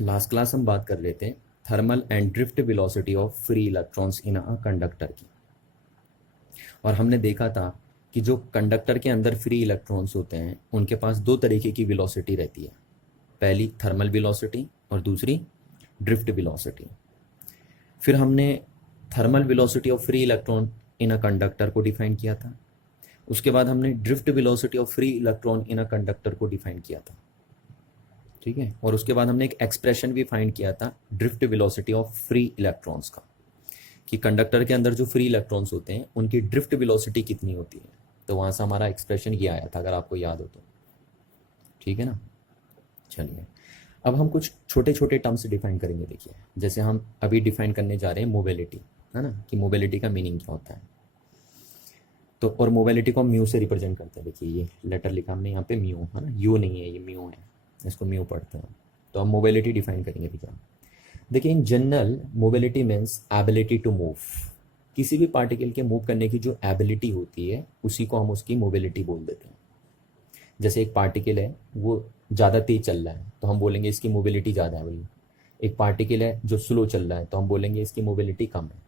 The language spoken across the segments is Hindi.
लास्ट क्लास हम बात कर रहे थे thermal and drift velocity of free electrons in a conductor की। और हमने देखा था कि जो कंडक्टर के अंदर फ्री इलेक्ट्रॉन्स होते हैं उनके पास दो तरीके की वेलोसिटी रहती है, पहली थर्मल वेलोसिटी और दूसरी ड्रिफ्ट वेलोसिटी। फिर हमने thermal velocity of free electron in a conductor को डिफाइन किया था। उसके बाद हमने drift velocity of free electron in a conductor को डिफाइन किया था, ठीक है। और उसके बाद हमने एक एक्सप्रेशन भी फाइंड किया था drift velocity of free electrons का, कि कंडक्टर के अंदर जो फ्री इलेक्ट्रॉन्स होते हैं उनकी ड्रिफ्ट वेलोसिटी कितनी होती है। तो वहां से हमारा एक्सप्रेशन ये आया था, अगर आपको याद हो तो, ठीक है ना। चलिए अब हम कुछ छोटे छोटे टर्म्स डिफाइन करेंगे। देखिए जैसे हम अभी डिफाइन करने जा रहे हैं मोबिलिटी, है ना, कि मोबिलिटी का मीनिंग क्या होता है। तो और मोबिलिटी को हम म्यू से रिप्रेजेंट करते हैं। देखिए ये लेटर लिखा हमने यहाँ पे म्यू, है ना, यू नहीं है, ये म्यू है, इसको म्यू पढ़ते हैं। तो हम मोबिलिटी डिफाइन करेंगे। देखिए in general mobility means ability to move. किसी भी पार्टिकल के मूव करने की जो एबिलिटी होती है उसी को हम उसकी मोबिलिटी बोल देते हैं। जैसे एक पार्टिकल है वो ज़्यादा तेज चल रहा है तो हम बोलेंगे इसकी मोबिलिटी ज़्यादा है भाई। एक पार्टिकल है जो स्लो चल रहा है तो हम बोलेंगे इसकी मोबिलिटी कम है,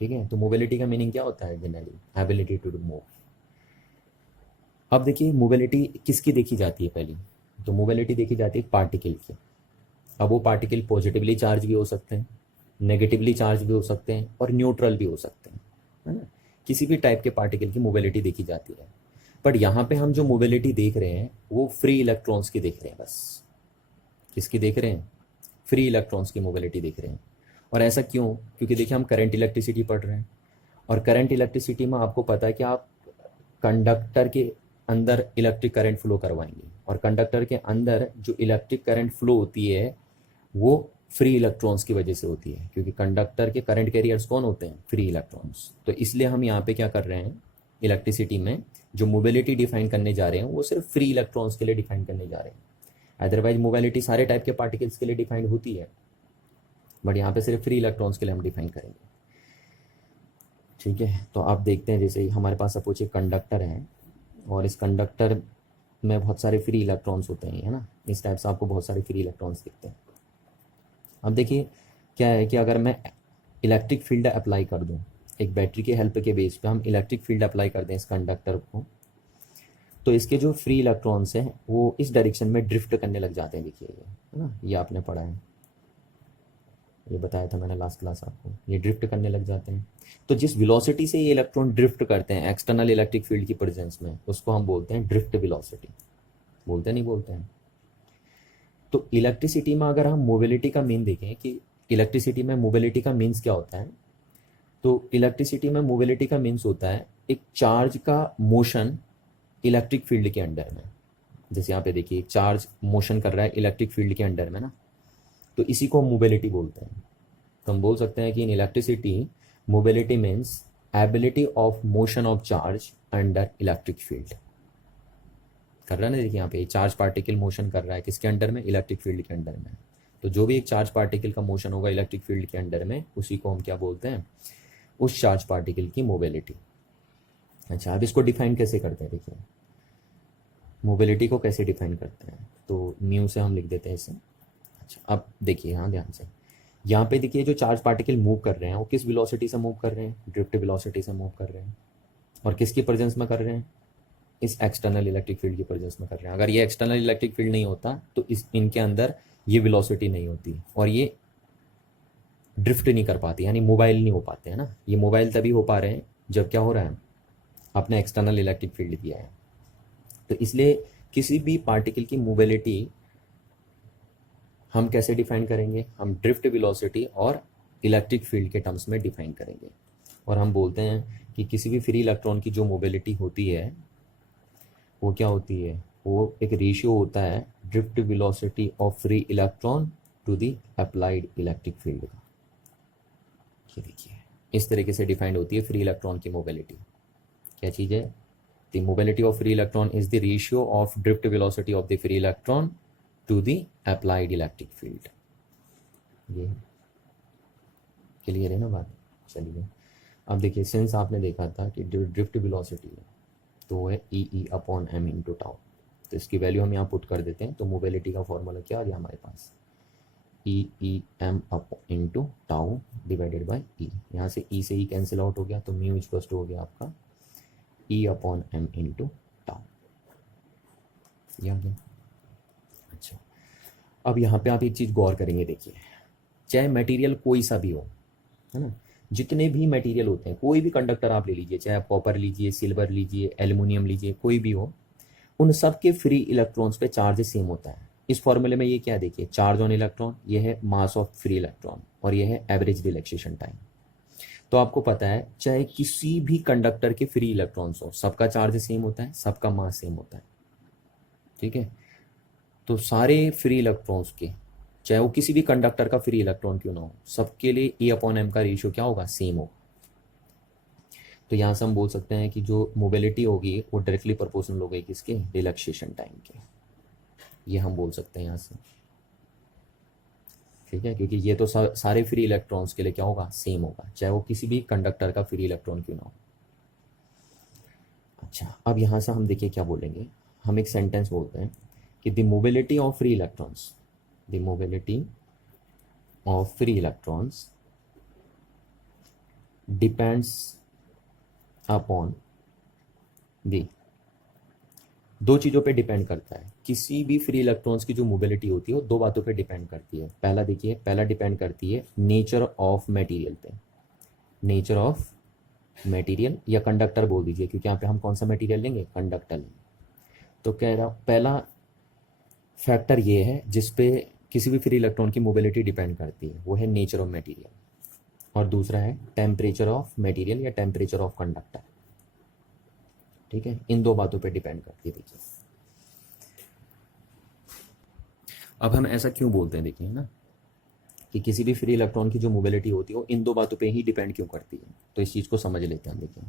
ठीक है। तो मोबिलिटी का मीनिंग क्या होता है जनरली? Ability to move. अब देखिए मोबिलिटी किसकी देखी जाती है पहली? तो मोबिलिटी देखी जाती है पार्टिकल की। अब वो पार्टिकल पॉजिटिवली चार्ज भी हो सकते हैं, नेगेटिवली चार्ज भी हो सकते हैं और न्यूट्रल भी हो सकते हैं, है ना। किसी भी टाइप के पार्टिकल की मोबिलिटी देखी जाती है। बट यहाँ पे हम जो मोबिलिटी देख रहे हैं वो फ्री इलेक्ट्रॉन्स की देख रहे हैं बस। किसकी देख रहे हैं? फ्री इलेक्ट्रॉन्स की मोबिलिटी देख रहे हैं। और ऐसा क्यों? क्योंकि देखिए हम करंट इलेक्ट्रिसिटी पढ़ रहे हैं, और करंट इलेक्ट्रिसिटी में आपको पता है कि आप कंडक्टर के अंदर इलेक्ट्रिक करंट फ्लो करवाएंगे, और कंडक्टर के अंदर जो इलेक्ट्रिक करंट फ्लो होती है वो फ्री इलेक्ट्रॉन्स की वजह से होती है, क्योंकि कंडक्टर के करंट कैरियर्स कौन होते हैं? Free electrons. तो इसलिए हम यहाँ पे क्या कर रहे हैं, इलेक्ट्रिसिटी में जो मोबिलिटी डिफाइन करने जा रहे हैं वो सिर्फ फ्री इलेक्ट्रॉन्स के लिए डिफाइन करने जा रहे हैं। अदरवाइज मोबिलिटी सारे टाइप के पार्टिकल्स के लिए डिफाइंड होती है, बट यहाँ पे सिर्फ फ्री इलेक्ट्रॉन्स के लिए हम डिफाइन करेंगे, ठीक है। तो आप देखते हैं जैसे हमारे पास सपोज एक कंडक्टर है और इस कंडक्टर में बहुत सारे फ्री इलेक्ट्रॉन्स होते हैं, है ना। इस टाइप से आपको बहुत सारे फ्री इलेक्ट्रॉन्स दिखते हैं। अब देखिए क्या है कि अगर मैं इलेक्ट्रिक फील्ड अप्लाई कर दूं, एक बैटरी के हेल्प के बेस पे हम इलेक्ट्रिक फील्ड अप्लाई कर दें इस कंडक्टर को, तो इसके जो फ्री इलेक्ट्रॉन्स हैं वो इस डायरेक्शन में ड्रिफ्ट करने लग जाते हैं। देखिए ये, है ना, ये आपने पढ़ा है, ये बताया था मैंने लास्ट क्लास आपको, ये ड्रिफ्ट करने लग जाते हैं। तो जिस वेलोसिटी से ये इलेक्ट्रॉन ड्रिफ्ट करते हैं एक्सटर्नल इलेक्ट्रिक फील्ड की प्रेजेंस में, उसको हम बोलते हैं ड्रिफ्ट वेलोसिटी। बोलते नहीं बोलते हैं? तो इलेक्ट्रिसिटी में अगर हम मोबिलिटी का मीन देखें कि इलेक्ट्रिसिटी में मोबिलिटी का मीन्स क्या होता है, तो इलेक्ट्रिसिटी में मोबिलिटी का मीन्स होता है एक चार्ज का मोशन इलेक्ट्रिक फील्ड के अंडर में। जैसे यहाँ पे देखिए एक चार्ज मोशन कर रहा है इलेक्ट्रिक फील्ड के अंडर में ना, तो इसी को हम मोबिलिटी बोलते हैं। तो हम बोल सकते हैं कि in electricity mobility means ability of motion of charge under electric field. कर रहा है ना, देखिए यहाँ पे चार्ज पार्टिकल मोशन कर रहा है किसके अंडर में? इलेक्ट्रिक फील्ड के अंडर में। तो जो भी एक चार्ज पार्टिकल का मोशन होगा इलेक्ट्रिक फील्ड के अंडर में, उसी को हम क्या बोलते हैं? उस चार्ज पार्टिकल की मोबिलिटी। अच्छा अब इसको डिफाइन कैसे करते हैं? देखिए मोबिलिटी को कैसे डिफाइन करते हैं, तो म्यू से हम लिख देते हैं इसे। अच्छा अब देखिए हाँ ध्यान से, यहाँ पे देखिए जो चार्ज पार्टिकल मूव कर रहे हैं वो किस वेलोसिटी से मूव कर रहे हैं? ड्रिफ्ट वेलोसिटी से मूव कर रहे हैं। और किसकी प्रेजेंस में कर रहे हैं? इस एक्सटर्नल इलेक्ट्रिक फील्ड की प्रेजेंस में कर रहे हैं। अगर ये एक्सटर्नल इलेक्ट्रिक फील्ड नहीं होता तो इनके अंदर ये वेलोसिटी नहीं होती और ये ड्रिफ्ट नहीं कर पाती, यानी मोबाइल नहीं हो पाते, है ना। ये मोबाइल तभी हो पा रहे हैं जब क्या हो रहा है, आपने एक्सटर्नल इलेक्ट्रिक फील्ड दिया है। तो इसलिए किसी भी पार्टिकल की मोबिलिटी हम कैसे डिफाइन करेंगे? हम ड्रिफ्ट वेलोसिटी और इलेक्ट्रिक फील्ड के टर्म्स में डिफाइन करेंगे। और हम बोलते हैं कि किसी भी फ्री इलेक्ट्रॉन की जो मोबिलिटी होती है वो क्या होती है? वो एक रेशियो होता है drift velocity of free electron to the applied electric field का। ये देखिए इस तरीके से डिफाइंड होती है फ्री इलेक्ट्रॉन की मोबिलिटी। क्या चीज़ है? The mobility of free electron is the ratio of drift velocity of the free electron to the applied electric field. ये क्लियर है ना बात? चलिए अब देखिए, सिंस आपने देखा था कि ड्रिफ्ट वेलोसिटी है तो वो है E upon M into tau, तो इसकी वैल्यू हम यहाँ पुट कर देते हैं। तो मोबिलिटी का फॉर्मूला क्या आ गया हमारे पास? EEM up into tau divided by e. यहाँ से ई से ई कैंसिल आउट हो गया तो म्यू इक्वल टू हो गया आपका E upon M into tau. याद है? अच्छा, अब यहाँ पे आप एक चीज़ गौर करेंगे, देखिए चाहे मटेरियल कोई सा भी हो, है ना, जितने भी मटेरियल होते हैं, कोई भी कंडक्टर आप ले लीजिए, चाहे आप कॉपर लीजिए, सिल्वर लीजिए, एल्युमिनियम लीजिए, कोई भी हो, उन सब के फ्री इलेक्ट्रॉन्स पे चार्ज सेम होता है। इस फॉर्मूले में ये क्या है, देखिए चार्ज ऑन इलेक्ट्रॉन, ये है मास ऑफ फ्री इलेक्ट्रॉन, और ये है एवरेज रिलैक्सेशन टाइम। तो आपको पता है चाहे किसी भी कंडक्टर के फ्री इलेक्ट्रॉन्स हो, सबका चार्ज सेम होता है, सबका मास सेम होता है। ठीक है, तो सारे फ्री इलेक्ट्रॉन्स के, चाहे वो किसी भी कंडक्टर का फ्री इलेक्ट्रॉन क्यों ना हो, सबके लिए E अपॉन एम का रेशियो क्या होगा, सेम होगा। तो यहाँ से हम बोल सकते हैं कि जो मोबिलिटी होगी वो डायरेक्टली प्रोपोर्शनल होगी किसके, रिलैक्सेशन टाइम के। ये हम बोल सकते हैं यहाँ से। ठीक है, क्योंकि ये तो सारे फ्री इलेक्ट्रॉन्स के लिए क्या होगा, सेम होगा, चाहे वो किसी भी कंडक्टर का फ्री इलेक्ट्रॉन क्यों ना हो। अच्छा, अब यहाँ से हम देखिए क्या बोलेंगे, हम एक सेंटेंस बोलते हैं कि the mobility of free electrons, the mobility of free electrons depends upon the, दो चीज़ों पे डिपेंड करता है। किसी भी फ्री इलेक्ट्रॉन्स की जो मोबिलिटी होती है वो दो बातों पे डिपेंड करती है। पहला देखिए, पहला डिपेंड करती है नेचर ऑफ मटेरियल पे, नेचर ऑफ मटेरियल या कंडक्टर बोल दीजिए, क्योंकि यहाँ पे हम कौन सा मटेरियल लेंगे, कंडक्टर लेंगे। तो कह रहा पहला फैक्टर ये है जिस पे किसी भी फ्री इलेक्ट्रॉन की मोबिलिटी डिपेंड करती है, वो है नेचर ऑफ मटेरियल, और दूसरा है टेम्परेचर ऑफ मटेरियल या टेम्परेचर ऑफ कंडक्टर। ठीक है, इन दो बातों पे डिपेंड करती है। देखिए अब हम ऐसा क्यों बोलते हैं, देखिए ना, कि किसी भी फ्री इलेक्ट्रॉन की जो मोबिलिटी होती है वो इन दो बातों पे ही डिपेंड क्यों करती है। तो इस चीज़ को समझ लेते हैं। देखिए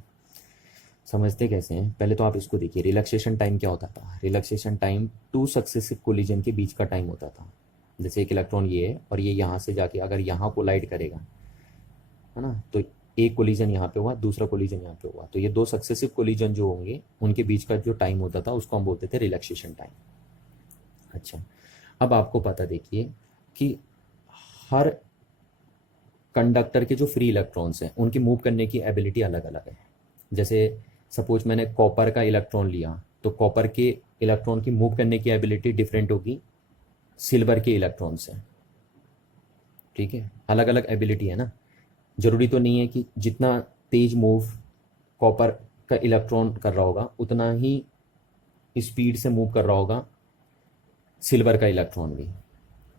समझते कैसे हैं, पहले तो आप इसको देखिए, रिलैक्सेशन टाइम क्या होता था, relaxation time two successive collision के बीच का टाइम होता था। जैसे एक इलेक्ट्रॉन ये है और ये यहाँ से जाके अगर यहाँ कोलाइड करेगा, है ना, तो एक कोलिजन यहाँ पे हुआ, दूसरा कोलिजन यहाँ पे हुआ, तो ये दो सक्सेसिव कोलिजन जो होंगे उनके बीच का जो टाइम होता था उसको हम बोलते थे रिलैक्सेशन टाइम। अच्छा, अब आपको पता देखिए कि हर कंडक्टर के जो फ्री इलेक्ट्रॉन्स हैं उनकी मूव करने की एबिलिटी अलग अलग है। जैसे सपोज मैंने कॉपर का इलेक्ट्रॉन लिया, तो कॉपर के इलेक्ट्रॉन की मूव करने की एबिलिटी डिफरेंट होगी सिल्वर के इलेक्ट्रॉन से। ठीक है, अलग अलग एबिलिटी है ना। जरूरी तो नहीं है कि जितना तेज मूव कॉपर का इलेक्ट्रॉन कर रहा होगा उतना ही स्पीड से मूव कर रहा होगा सिल्वर का इलेक्ट्रॉन भी,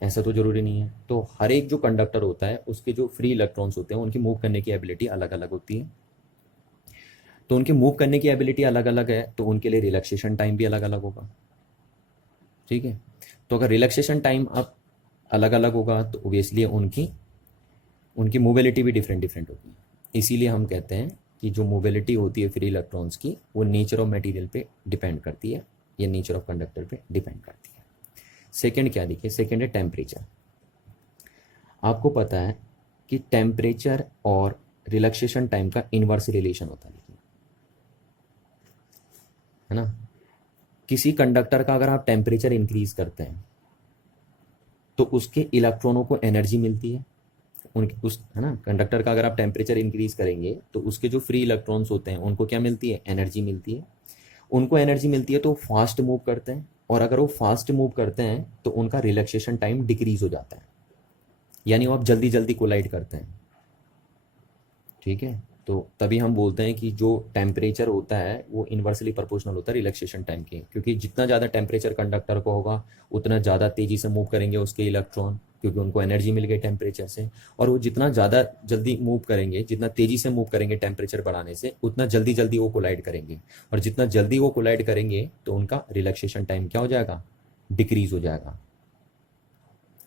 ऐसा तो जरूरी नहीं है। तो हर एक जो कंडक्टर होता है उसके जो फ्री इलेक्ट्रॉन्स होते हैं उनकी मूव करने की एबिलिटी अलग अलग होती है। तो उनकी मूव करने की एबिलिटी अलग अलग है तो उनके लिए रिलैक्सेशन टाइम भी अलग अलग होगा। ठीक है, तो अगर रिलैक्सेशन टाइम अब अलग अलग होगा तो ओबियसली उनकी मोबिलिटी भी डिफरेंट डिफरेंट होगी। इसीलिए हम कहते हैं कि जो मोबिलिटी होती है फ्री इलेक्ट्रॉन्स की वो नेचर ऑफ मटेरियल पे डिपेंड करती है या नेचर ऑफ कंडक्टर पे डिपेंड करती है। सेकंड क्या देखिए, सेकंड है टेम्परेचर। आपको पता है कि टेम्परेचर और रिलैक्सेशन टाइम का इनवर्स रिलेशन होता है, है ना। किसी कंडक्टर का अगर आप टेम्परेचर इंक्रीज करते हैं तो उसके इलेक्ट्रॉनों को एनर्जी मिलती है, है ना। कंडक्टर का अगर आप टेम्परेचर इंक्रीज करेंगे तो उसके जो फ्री इलेक्ट्रॉन्स होते हैं उनको क्या मिलती है, एनर्जी मिलती है। उनको एनर्जी मिलती है तो फास्ट मूव करते हैं, और अगर वो फास्ट मूव करते हैं तो उनका रिलैक्सेशन टाइम डिक्रीज हो जाता है, यानी वो आप जल्दी जल्दी कोलाइड करते हैं। ठीक है, तो तभी हम बोलते हैं कि जो टेम्परेचर होता है वो इन्वर्सली प्रोपोर्शनल होता है रिलैक्सेशन टाइम के, क्योंकि जितना ज़्यादा टेम्परेचर कंडक्टर को होगा उतना ज़्यादा तेज़ी से मूव करेंगे उसके इलेक्ट्रॉन, क्योंकि उनको एनर्जी मिल गई टेम्परेचर से। और वो जितना ज़्यादा जल्दी मूव करेंगे, जितना तेज़ी से मूव करेंगे टेम्परेचर बढ़ाने से, उतना जल्दी जल्दी वो कोलाइड करेंगे, और जितना जल्दी वो कोलाइड करेंगे तो उनका रिलैक्सेशन टाइम क्या हो जाएगा, डिक्रीज हो जाएगा,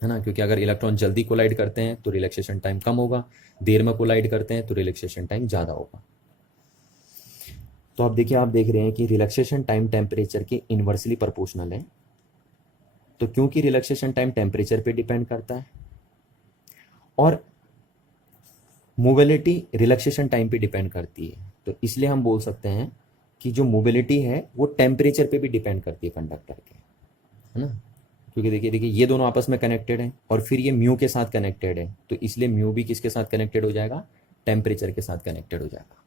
है ना। क्योंकि अगर इलेक्ट्रॉन जल्दी कोलाइड करते हैं तो रिलैक्सेशन टाइम कम होगा, देर में कोलाइड करते हैं तो रिलैक्सेशन टाइम ज़्यादा होगा। तो आप देखिए, आप देख रहे हैं कि रिलैक्सेशन टाइम टेम्परेचर के इन्वर्सली प्रोपोर्शनल है। तो क्योंकि रिलैक्सेशन टाइम टेम्परेचर पे डिपेंड करता है और मोबिलिटी रिलैक्सेशन टाइम पे डिपेंड करती है, तो इसलिए हम बोल सकते हैं कि जो मोबिलिटी है वो टेम्परेचर पे भी डिपेंड करती है कंडक्टर के, है ना। क्योंकि देखिए देखिए ये दोनों आपस में कनेक्टेड हैं और फिर ये म्यू के साथ कनेक्टेड है, तो इसलिए म्यू भी किसके साथ कनेक्टेड हो जाएगा, टेम्परेचर के साथ कनेक्टेड हो जाएगा।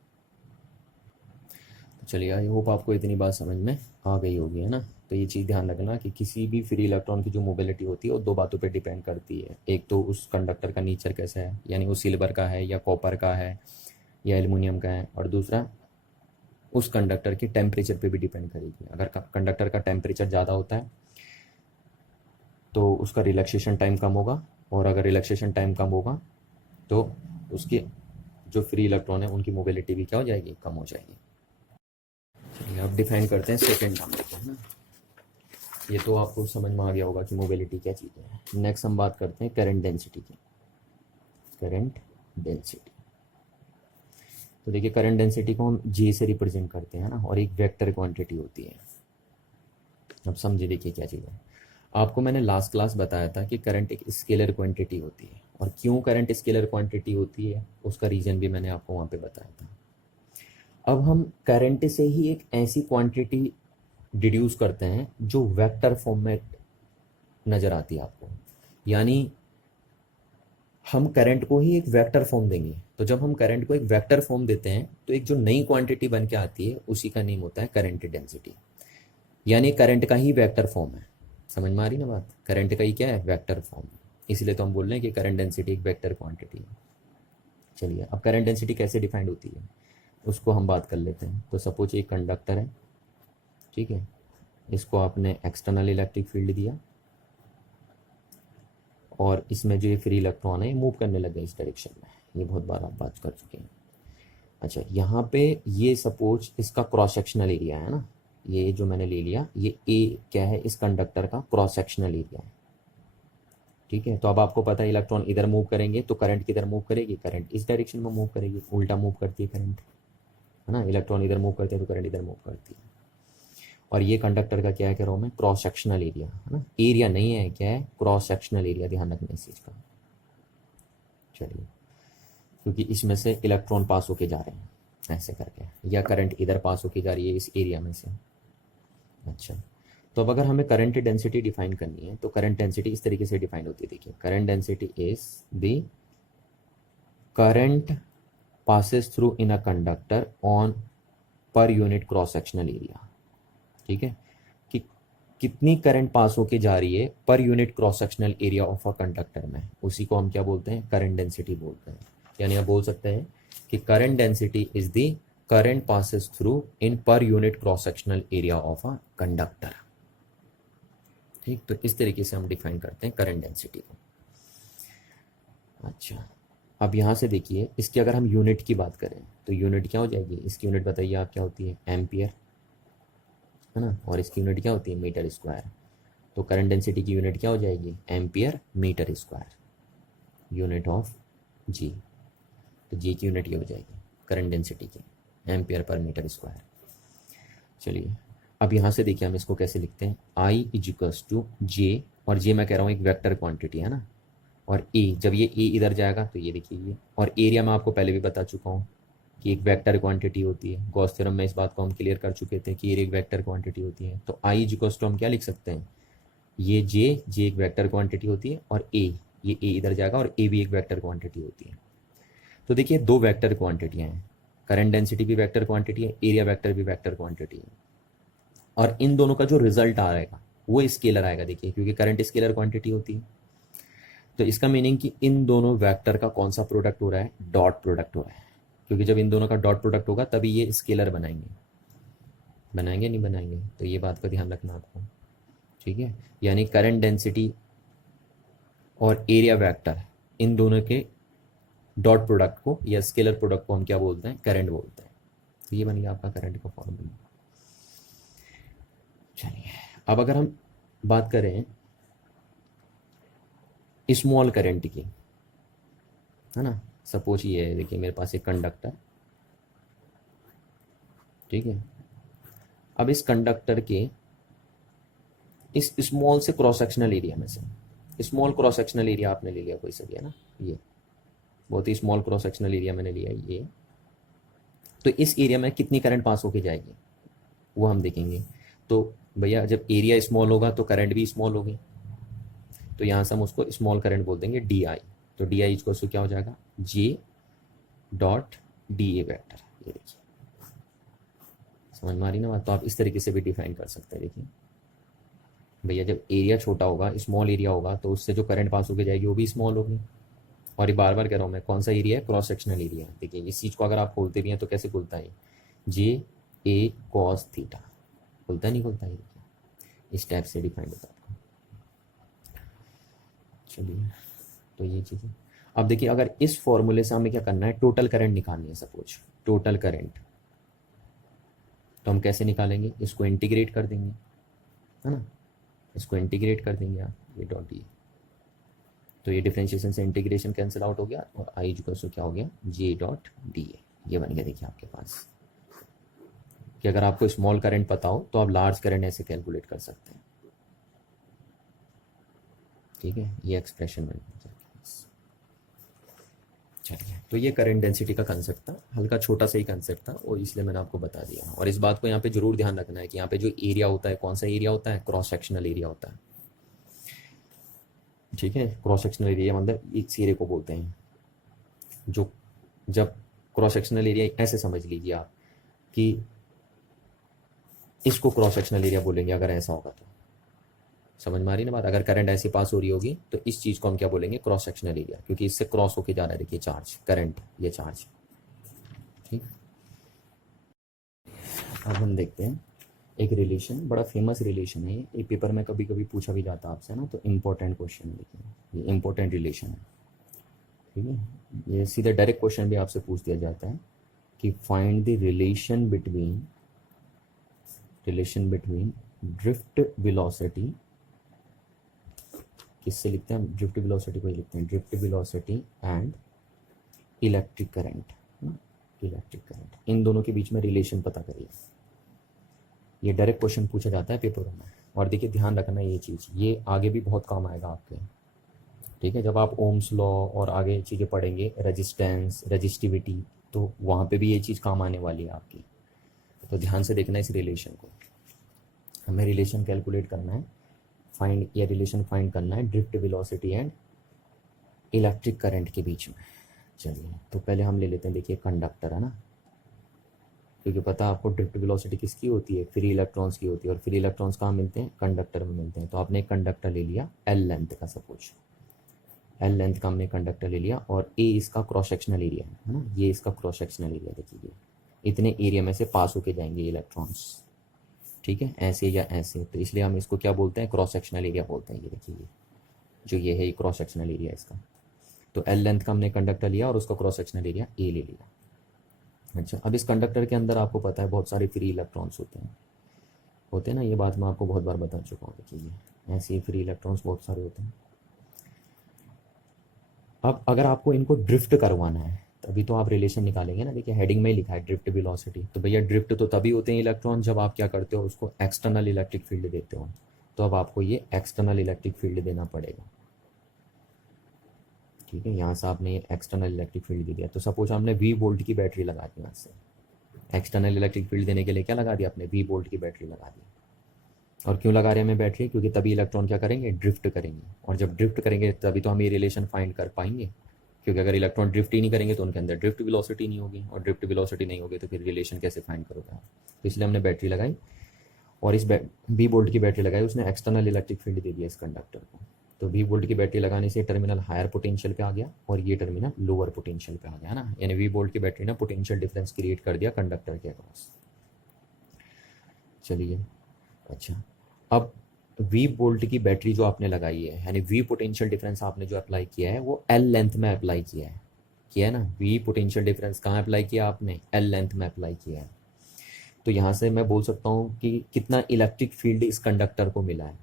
तो चलिए आई होप आपको इतनी बात समझ में आ गई होगी, है ना। तो ये चीज़ ध्यान रखना कि किसी भी फ्री इलेक्ट्रॉन की जो मोबिलिटी होती है वो दो बातों पे डिपेंड करती है। एक तो उस कंडक्टर का नेचर कैसा है, यानी वो सिल्वर का है या कॉपर का है या एल्युमिनियम का है, और दूसरा उस कंडक्टर के टेम्परेचर पे भी डिपेंड करेगी। अगर कंडक्टर का टेम्परेचर ज़्यादा होता है तो उसका रिलैक्सेशन टाइम कम होगा, और अगर रिलैक्सेशन टाइम कम होगा तो उसके जो फ्री इलेक्ट्रॉन है उनकी मोबिलिटी भी क्या हो जाएगी, कम हो जाएगी। चलिए अब डिफाइन करते हैं सेकेंड नाम लेते हैं ना। ये तो आपको समझ में आ गया होगा कि मोबिलिटी क्या चीज़ है। नेक्स्ट हम बात करते हैं करंट डेंसिटी की। करंट डेंसिटी, तो देखिए करंट डेंसिटी को हम जे से रिप्रेजेंट करते हैं ना, और एक वेक्टर क्वांटिटी होती है। अब समझिए देखिए क्या चीज़ है। आपको मैंने लास्ट क्लास बताया था कि करंट एक स्केलर क्वांटिटी होती है, और क्यों करंट स्केलर क्वांटिटी होती है उसका रीज़न भी मैंने आपको वहाँ पे बताया था। अब हम करंट से ही एक ऐसी क्वांटिटी डिड्यूस करते हैं जो वेक्टर फॉर्म में नज़र आती है आपको, यानी हम करंट को ही एक वेक्टर फॉर्म देंगे। तो जब हम करंट को एक वेक्टर फॉर्म देते हैं तो एक जो नई क्वांटिटी बन के आती है उसी का नेम होता है करंट डेंसिटी, यानी करंट का ही वेक्टर फॉर्म है। समझ में आ रही ना बात, करंट का ही क्या है, वेक्टर फॉर्म। इसलिए तो हम बोल रहे हैं कि करंट डेंसिटी एक वेक्टर क्वांटिटी है। चलिए अब करंट डेंसिटी कैसे डिफाइंड होती है उसको हम बात कर लेते हैं। तो सपोज एक कंडक्टर है, ठीक है, इसको आपने एक्सटर्नल इलेक्ट्रिक फील्ड दिया और इसमें जो ये फ्री इलेक्ट्रॉन है मूव करने लगे इस डायरेक्शन में। ये बहुत बार आप बात कर चुके हैं। अच्छा, यहाँ पे ये सपोज इसका क्रॉस सेक्शनल एरिया है ना, ये जो मैंने ले लिया ये ए क्या है, इस कंडक्टर का क्रॉस सेक्शनल एरिया है, ठीक है। तो अब आपको पता है इलेक्ट्रॉन इधर मूव करेंगे तो करंट किधर मूव करेगी, करंट इस डायरेक्शन में मूव करेगी, उल्टा मूव करती है करंट, है ना। इलेक्ट्रॉन इधर मूव करते हैं तो करंट इधर मूव करती है। और ये कंडक्टर का क्या है, कह रहा हूँ मैं, क्रॉस सेक्शनल एरिया, है ना। एरिया नहीं है, क्या है, क्रॉस सेक्शनल एरिया, ध्यान रखना इस चीज़ का। चलिए, क्योंकि इसमें से इलेक्ट्रॉन पास होके जा रहे हैं ऐसे करके, या करंट इधर पास होके जा रही है इस एरिया में से। अच्छा, तो अब अगर हमें करंट डेंसिटी डिफाइन करनी है तो करंट डेंसिटी इस तरीके से डिफाइन होती है। देखिए, current density is the current passes through in a conductor on per unit cross sectional area, ठीक है, कि कितनी करंट पास होके जा रही है per unit cross sectional area of a conductor में, उसी को हम क्या बोलते हैं, करंट डेंसिटी बोलते हैं। यानी आप बोल सकते हैं कि current density is the current passes through in per unit cross sectional area of a conductor, ठीक। तो इस तरीके से हम डिफाइन करते हैं करंट डेंसिटी को। अच्छा, अब यहाँ से देखिए इसकी अगर हम यूनिट की बात करें तो यूनिट क्या हो जाएगी, इसकी यूनिट बताइए आप क्या होती है, एम्पियर, है ना, और इसकी यूनिट क्या होती है, मीटर स्क्वायर। तो करंट डेंसिटी की यूनिट क्या हो जाएगी, ampere metre square, unit of G. तो जी की यूनिट ये हो जाएगी करंट डेंसिटी की, एम्पियर पर मीटर स्क्वायर। चलिए अब यहाँ से देखिए हम इसको कैसे लिखते हैं, आई इजिकल्स टू जे, और जे मैं कह रहा हूँ एक वेक्टर क्वांटिटी है ना, और ए, जब ये ए इधर जाएगा तो ये देखिए ये, और एरिया मैं आपको पहले भी बता चुका हूँ कि एक वेक्टर क्वांटिटी होती है। गॉस थ्योरम में इस बात को हम क्लियर कर चुके थे कि एरिया एक वेक्टर क्वांटिटी होती है। तो आई इक्वल्स टू हम क्या लिख सकते हैं, ये जे एक वेक्टर क्वांटिटी होती है, और ए, ये ए इधर जाएगा और ए भी एक वेक्टर क्वांटिटी होती है। तो देखिए दो वेक्टर क्वांटिटियाँ हैं, करंट डेंसिटी भी वेक्टर क्वांटिटी है, एरिया वेक्टर भी वेक्टर क्वांटिटी है, और इन दोनों का जो रिजल्ट आएगा वो स्केलर आएगा। देखिए क्योंकि करंट स्केलर क्वांटिटी होती है, तो इसका मीनिंग कि इन दोनों वेक्टर का कौन सा प्रोडक्ट हो रहा है, डॉट प्रोडक्ट हो रहा है, क्योंकि जब इन दोनों का डॉट प्रोडक्ट होगा तभी ये स्केलर बनाएंगे, बनाएंगे नहीं बनाएंगे, तो ये बात का ध्यान रखना आपको, ठीक है। यानी करंट डेंसिटी और एरिया वेक्टर, इन दोनों के डॉट प्रोडक्ट को या स्केलर प्रोडक्ट को हम क्या बोलते हैं, करंट बोलते हैं। तो ये बन गया आपका करंट का फॉर्मूला। चलिए अब अगर हम बात करें स्मॉल करंट की, है ना, सपोज ये है, देखिए मेरे पास एक कंडक्टर, ठीक है। अब इस कंडक्टर के इस स्मॉल से क्रॉस सेक्शनल एरिया में से, स्मॉल क्रॉस सेक्शनल एरिया आपने ले लिया कोई सा भी, है ना, ये बहुत ही स्मॉल क्रॉस सेक्शनल एरिया मैंने लिया ये, तो इस एरिया में कितनी करंट पास होके जाएगी वो हम देखेंगे। तो भैया जब एरिया स्मॉल होगा तो करंट भी स्मॉल होगी, तो यहाँ से हम उसको स्मॉल करंट बोल देंगे डी आई। तो डी आई इक्वल टू क्या हो जाएगा, J dot D A vector. ये देखिए समझ में आ रही ना बात। तो आप इस तरीके से भी डिफाइन कर सकते हैं। देखिए भैया जब एरिया छोटा होगा, स्मॉल एरिया होगा, तो उससे जो करंट पास होकर जाएगी वो भी स्मॉल होगी। और ये बार बार कह रहा हूँ मैं, कौन सा एरिया है, क्रॉस सेक्शनल एरिया। देखिए इस चीज़ को अगर आप खोलते भी हैं तो कैसे खुलता है, जे ए कॉस थीटा, खुलता नहीं खुलता है। देखिए इस टाइप से डिफाइंड होता है आपको। चलिए तो ये चीज़ है। अब देखिए अगर इस फॉर्मूले से हमें क्या करना है, टोटल करंट निकालनी है। सपोज टोटल करंट, तो हम कैसे निकालेंगे, इसको इंटीग्रेट कर देंगे, है ना, इसको इंटीग्रेट कर देंगे आप, ये डॉट डी। तो ये डिफरेंशिएशन से इंटीग्रेशन कैंसिल आउट हो गया और आई इक्वल टू क्या हो गया, जे डॉट डी ए। ये बन गया देखिए आपके पास। कि अगर आपको स्मॉल करंट पता हो तो आप लार्ज करंट ऐसे कैलकुलेट कर सकते हैं। ठीक है, ये एक्सप्रेशन बन गया। चलिए तो ये करंट डेंसिटी का कंसेप्ट था, हल्का छोटा सा ही कंसेप्ट था और इसलिए मैंने आपको बता दिया। और इस बात को यहाँ पे जरूर ध्यान रखना है कि यहाँ पे जो एरिया होता है, कौन सा एरिया होता है, क्रॉस सेक्शनल एरिया होता है। ठीक है, क्रॉस सेक्शनल एरिया मतलब इस एरिया को बोलते हैं जो, जब क्रॉस सेक्शनल एरिया ऐसे समझ लीजिए आप कि इसको क्रॉस सेक्शनल एरिया बोलेंगे अगर ऐसा होगा तो। समझ में आ रही ना बात। अगर करंट ऐसे पास हो रही होगी तो इस चीज़ को हम क्या बोलेंगे, क्रॉस सेक्शनल एरिया, क्योंकि इससे क्रॉस होके जा रहा है देखिए चार्ज, करंट, ये चार्ज। ठीक, अब हम देखते हैं एक रिलेशन, बड़ा फेमस रिलेशन है ये पेपर में कभी कभी पूछा भी जाता है आपसे ना, तो इम्पोर्टेंट क्वेश्चन है। देखिए ये इम्पोर्टेंट रिलेशन है। ठीक है, ये सीधा डायरेक्ट क्वेश्चन भी आपसे पूछ दिया जाता है कि find the relation between drift velocity, किससे लिखते हैं हम, ड्रिफ्ट वेलोसिटी को ही लिखते हैं, drift velocity and electric current. Electric current, इन दोनों के बीच में रिलेशन पता करिए। ये डायरेक्ट क्वेश्चन पूछा जाता है पेपर में। और देखिए ध्यान रखना ये चीज़, ये आगे भी बहुत काम आएगा आपके। ठीक है, जब आप ओम्स लॉ और आगे चीज़ें पढ़ेंगे, रेजिस्टेंस, रेजिस्टिविटी, तो वहाँ पे भी ये चीज़ काम आने वाली है आपकी। तो ध्यान से देखना इस रिलेशन को। हमें रिलेशन कैलकुलेट करना है, फाइंड, ये रिलेशन फाइंड करना है drift velocity and electric current के बीच में। चलिए तो पहले हम ले लेते हैं, देखिए कंडक्टर है ना, क्योंकि पता है आपको ड्रिफ्ट वेलोसिटी किसकी होती है, फ्री इलेक्ट्रॉन्स की होती है। और फ्री इलेक्ट्रॉन्स कहाँ मिलते हैं, कंडक्टर में मिलते हैं। तो आपने एक कंडक्टर ले लिया एल लेंथ का, सपोज एल लेंथ का हमने कंडक्टर ले लिया और ए इसका क्रॉस सेक्शनल एरिया है ना, ये इसका क्रॉस सेक्शनल एरिया। देखिए इतने एरिया में से पास होके जाएंगे इलेक्ट्रॉन्स। ठीक है, ऐसे या ऐसे, तो इसलिए हम इसको क्या बोलते हैं, क्रॉस सेक्शनल एरिया बोलते हैं। ये देखिए जो ये है, ये क्रॉस सेक्शनल एरिया इसका। तो एल लेंथ का हमने कंडक्टर लिया और उसका क्रॉस सेक्शनल एरिया ए ले लिया। अच्छा, अब इस कंडक्टर के अंदर आपको पता है बहुत सारे फ्री इलेक्ट्रॉन्स होते हैं ना, ये बात मैं आपको बहुत बार बता चुका हूँ। देखिए ऐसे फ्री इलेक्ट्रॉन्स बहुत सारे होते हैं। अब अगर आपको इनको ड्रिफ्ट करवाना है तभी तो आप रिलेशन निकालेंगे ना। देखिए हेडिंग में ही लिखा है ड्रिफ्ट वेलोसिटी। तो भैया ड्रिफ्ट तो तभी होते हैं इलेक्ट्रॉन जब आप क्या करते हो, उसको एक्सटर्नल इलेक्ट्रिक फील्ड देते हो। तो अब आपको ये एक्सटर्नल इलेक्ट्रिक फील्ड देना पड़ेगा। ठीक है, यहाँ से आपने ये एक्सटर्नल इलेक्ट्रिक फील्ड दे दिया। तो सपोज हमने वी वोल्ट की बैटरी लगा दी, यहाँ से एक्सटर्नल इलेक्ट्रिक फील्ड देने के लिए क्या लगा दिया आपने, वी वोल्ट की बैटरी लगा दी। और क्यों लगा रहे हैं हमें बैटरी, क्योंकि तभी इलेक्ट्रॉन क्या करेंगे, ड्रिफ्ट करेंगे। और जब ड्रिफ्ट करेंगे तभी तो हम ये रिलेशन फाइंड कर पाएंगे, क्योंकि अगर इलेक्ट्रॉन ड्रिफ्ट ही नहीं करेंगे तो उनके अंदर ड्रिफ्ट वेलोसिटी नहीं होगी, और ड्रिफ्ट वेलोसिटी नहीं होगी तो फिर रिलेशन कैसे फाइंड करोगे आप। तो इसलिए हमने बैटरी लगाई और इस वी वोल्ट की बैटरी लगाई, उसने एक्सटर्नल इलेक्ट्रिक फील्ड दे दिया इस कंडक्टर को। तो वी वोल्ट की बैटरी लगाने से टर्मिनल हायर पोटेंशियल पे आ गया और ये टर्मिनल लोअर पोटेंशियल पे आ गया ना, यानी वी वोल्ट की बैटरी ने पोटेंशियल डिफरेंस क्रिएट कर दिया कंडक्टर के अक्रॉस। चलिए अच्छा, अब वी वोल्ट की बैटरी जो आपने लगाई है, यानी वी पोटेंशियल डिफरेंस आपने जो अप्लाई किया है वो एल लेंथ में अप्लाई किया है ना। वी पोटेंशियल डिफरेंस कहाँ अप्लाई किया आपने, एल लेंथ में अप्लाई किया है। तो यहाँ से मैं बोल सकता हूँ कि कितना इलेक्ट्रिक फील्ड इस कंडक्टर को मिला है।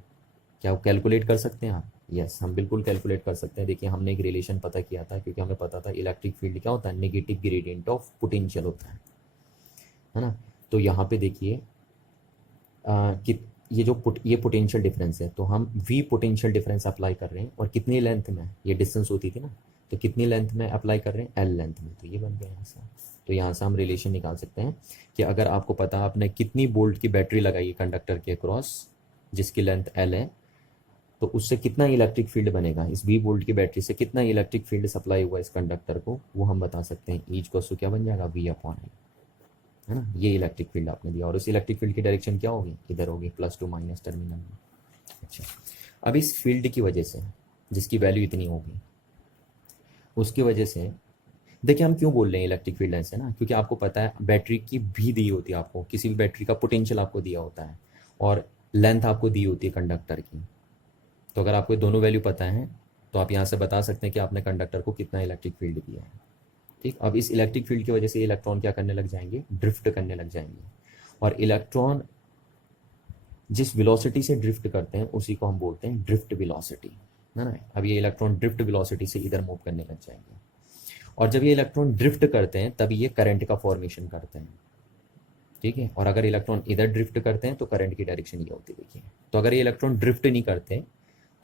क्या कैलकुलेट कर सकते हैं आप? यस, हम बिल्कुल कैलकुलेट कर सकते हैं। देखिए हमने एक रिलेशन पता किया था, क्योंकि हमें पता था इलेक्ट्रिक फील्ड क्या होता है, नेगेटिव ग्रेडियंट ऑफ पोटेंशियल होता है ना। तो यहाँ पे देखिए कि ये जो ये पोटेंशियल डिफरेंस है, तो हम वी पोटेंशियल डिफरेंस अप्लाई कर रहे हैं और कितनी लेंथ में, ये डिस्टेंस होती थी ना, तो कितनी लेंथ में अप्लाई कर रहे हैं, एल लेंथ में। तो ये बन गया यहाँ से। तो यहाँ से हम रिलेशन निकाल सकते हैं कि अगर आपको पता है आपने कितनी वोल्ट की बैटरी लगाई है कंडक्टर के क्रॉस जिसकी लेंथ एल है, तो उससे कितना इलेक्ट्रिक फील्ड बनेगा, इस 20 वोल्ट की बैटरी से कितना इलेक्ट्रिक फील्ड सप्लाई हुआ इस कंडक्टर को, वो हम बता सकते हैं। ईच को क्या बन जाएगा, V/I, है ना। ये इलेक्ट्रिक फील्ड आपने दिया, और उस इलेक्ट्रिक फील्ड की डायरेक्शन क्या होगी, इधर होगी, प्लस टू माइनस टर्मिनल में। अच्छा, अब इस फील्ड की वजह से, जिसकी वैल्यू इतनी होगी, उसकी वजह से देखिए हम क्यों बोल रहे हैं इलेक्ट्रिक फील्ड ऐसे ना, क्योंकि आपको पता है बैटरी की भी दी होती है, आपको किसी भी बैटरी का पोटेंशियल आपको दिया होता है और लेंथ आपको दी होती है कंडक्टर की। तो अगर आपको दोनों वैल्यू पता है तो आप यहाँ से बता सकते हैं कि आपने कंडक्टर को कितना इलेक्ट्रिक फील्ड दिया है। ठीक, अब इस इलेक्ट्रिक फील्ड की वजह से इलेक्ट्रॉन क्या करने लग जाएंगे, ड्रिफ्ट करने लग जाएंगे, और इलेक्ट्रॉन जिस वेलोसिटी से ड्रिफ्ट करते हैं उसी को हम बोलते हैं ड्रिफ्ट वेलोसिटी, है ना। अब ये इलेक्ट्रॉन ड्रिफ्ट वेलोसिटी से इधर मूव करने लग जाएंगे, और जब ये इलेक्ट्रॉन ड्रिफ्ट करते हैं तभी ये करंट का फॉर्मेशन करते हैं। ठीक है, और अगर इलेक्ट्रॉन इधर ड्रिफ्ट करते हैं तो करंट की डायरेक्शन ये होती है, देखिए। तो अगर ये इलेक्ट्रॉन ड्रिफ्ट नहीं करते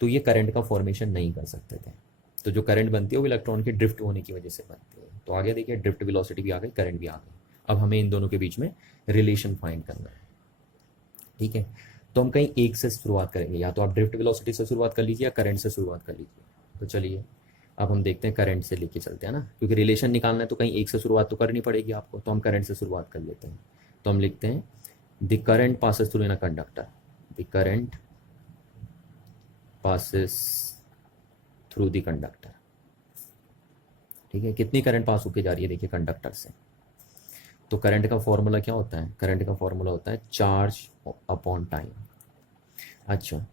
तो ये करंट का फॉर्मेशन नहीं कर सकते थे। तो जो करंट बनती है वो इलेक्ट्रॉन के ड्रिफ्ट होने की वजह से बनती है। तो आगे देखिए, ड्रिफ्ट वेलोसिटी भी आ गई, करंट भी आ गई। अब हमें इन दोनों के बीच में रिलेशन फाइंड करना है। ठीक है, तो हम कहीं एक से शुरुआत करेंगे, या तो आप ड्रिफ्ट वेलोसिटी से शुरुआत कर लीजिए या करंट से शुरुआत कर लीजिए। तो चलिए अब हम देखते हैं, करंट से लेके चलते हैं ना, क्योंकि रिलेशन निकालना है तो कहीं एक से शुरुआत तो करनी पड़ेगी आपको। तो हम करंट से शुरुआत कर लेते हैं। तो हम लिखते हैं the current passes through in a conductor, the current passes through the conductor. ठीक है, कितनी करंट पास होके जा रही है, देखिए कंडक्टर से। तो करंट का फॉर्मूला क्या होता है, करंट का फॉर्मूला होता है चार्ज अपॉन टाइम। अच्छा,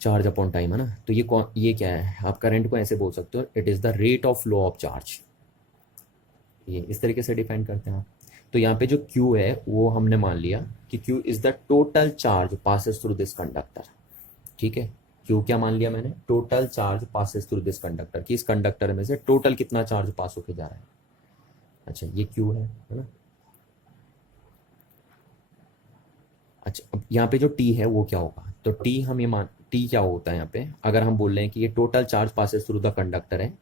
चार्ज अपॉन टाइम, है ना। तो ये क्या है, आप करंट को ऐसे बोल सकते हो, it is the rate of flow of charge. ये इस तरीके से डिफाइन करते हैं आप। तो यहाँ पे जो Q है वो हमने मान लिया कि Q is the total charge passes through this conductor. ठीक है, Q क्या मान लिया मैंने, total charge passes through this conductor, कि इस कंडक्टर में से टोटल कितना चार्ज पास होके जा रहा है। अच्छा, ये Q है ना। अच्छा, अब यहाँ पे जो T है वो क्या होगा, तो T हम ये मान, T क्या होता है यहाँ पे, अगर हम बोल रहे हैं कि ये total charge passes through the conductor है,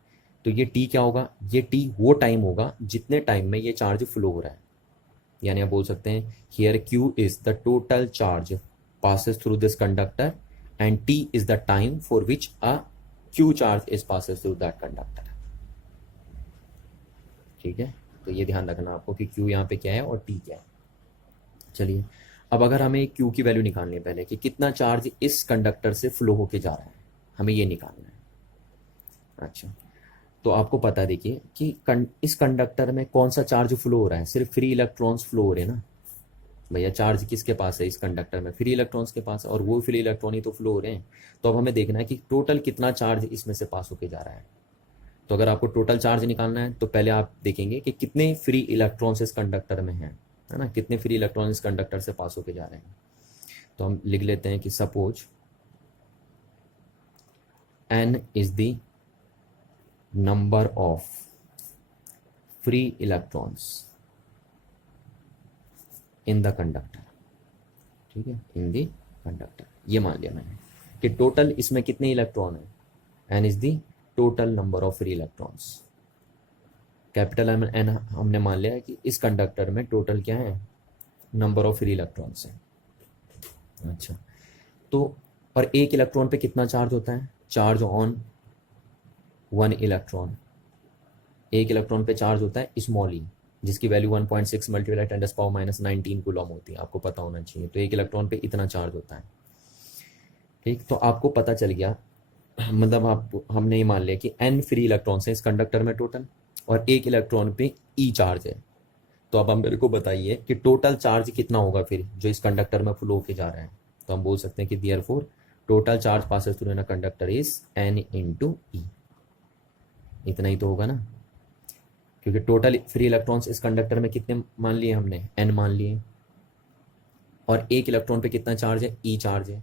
तो ये T क्या होगा, ये T वो टाइम होगा जितने टाइम में ये चार्ज फ्लो हो रहा है। यानी आप बोल सकते हैं here Q is the total charge passes through this conductor and T is the time for which a Q charge is passes through that conductor। ठीक है, तो ये ध्यान रखना आपको कि Q यहाँ पे क्या है और T क्या है। चलिए, अब अगर हमें Q की वैल्यू निकालनी है पहले, कि कितना चार्ज इस कंडक्टर से फ्लो होके जा रहा है, हमें ये निकालना है। अच्छा, तो आपको पता है देखिए कि इस कंडक्टर में कौन सा चार्ज फ्लो हो रहा है, सिर्फ फ्री इलेक्ट्रॉन्स फ्लो हो रहे हैं ना। भैया चार्ज किसके पास है इस कंडक्टर में, फ्री इलेक्ट्रॉन्स के पास, और वो फ्री इलेक्ट्रॉन ही तो फ्लो हो रहे हैं। तो अब हमें देखना है कि टोटल कितना चार्ज इसमें से पास होके जा रहा है। तो अगर आपको टोटल चार्ज निकालना है तो पहले आप देखेंगे कि कितने फ्री इलेक्ट्रॉन्स इस कंडक्टर में हैं, है ना, कितने फ्री इलेक्ट्रॉन इस कंडक्टर से पास होके जा रहे हैं। तो हम लिख लेते हैं कि suppose n is the number of free electrons in the conductor. ठीक है, इन द कंडक्टर, ये मान लिया मैंने कि टोटल इसमें कितने इलेक्ट्रॉन है, n is the total number of free electrons. Capital N हमने मान लिया है कि इस कंडक्टर में टोटल क्या है, नंबर ऑफ फ्री इलेक्ट्रॉन्स है। अच्छा, तो और एक इलेक्ट्रॉन पे कितना चार्ज होता है, चार्ज ऑन 1 इलेक्ट्रॉन, एक इलेक्ट्रॉन पे चार्ज होता है स्मॉल ई, जिसकी वैल्यू 1.6 मल्टीप्लाई 10⁻⁻19 कूलम होती है, आपको पता होना चाहिए। तो एक इलेक्ट्रॉन पे इतना चार्ज होता है। ठीक, तो आपको पता चल गया, मतलब आप हमने ये मान लिया कि n फ्री इलेक्ट्रॉन्स हैं इस कंडक्टर में टोटल, और एक इलेक्ट्रॉन पे ई चार्ज है। तो अब हम मेरे को बताइए कि टोटल चार्ज कितना होगा फिर जो इस कंडक्टर में फ्लो होके जा रहा है। तो हम बोल सकते हैं कि therefore total charge passes through in a conductor is n × e। इतना ही तो होगा ना, क्योंकि टोटल फ्री इलेक्ट्रॉन्स इस कंडक्टर में कितने मान लिए हमने, n मान लिए, और एक इलेक्ट्रॉन पे कितना चार्ज है, ई चार्ज है।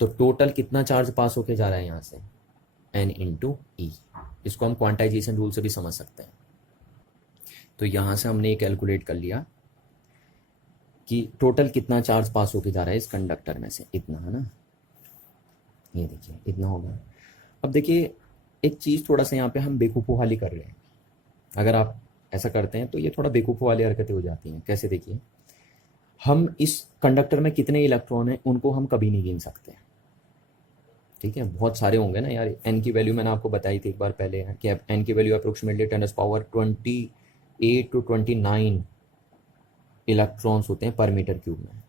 तो टोटल कितना चार्ज पास होके जा रहा है यहाँ से, n × e। इसको हम क्वांटाइजेशन रूल से भी समझ सकते हैं। तो यहाँ से हमने ये कैलकुलेट कर लिया कि टोटल कितना चार्ज पास होके जा रहा है इस कंडक्टर में से, इतना, है ना। ये देखिए इतना होगा। अब देखिए एक चीज़ थोड़ा सा यहाँ पे हम बेवकूफ़ों वाली कर रहे हैं। अगर आप ऐसा करते हैं तो ये थोड़ा बेवकूफ़ों वाली हरकतें हो जाती हैं। कैसे, देखिए हम इस कंडक्टर में कितने इलेक्ट्रॉन हैं उनको हम कभी नहीं गिन सकते, ठीक है, बहुत सारे होंगे ना यार। एन की वैल्यू मैंने आपको बताई थी एक बार पहले कि एन की वैल्यू अप्रोक्सीमेटली 10⁻28 to 29 इलेक्ट्रॉन्स होते हैं पर मीटर क्यूब में।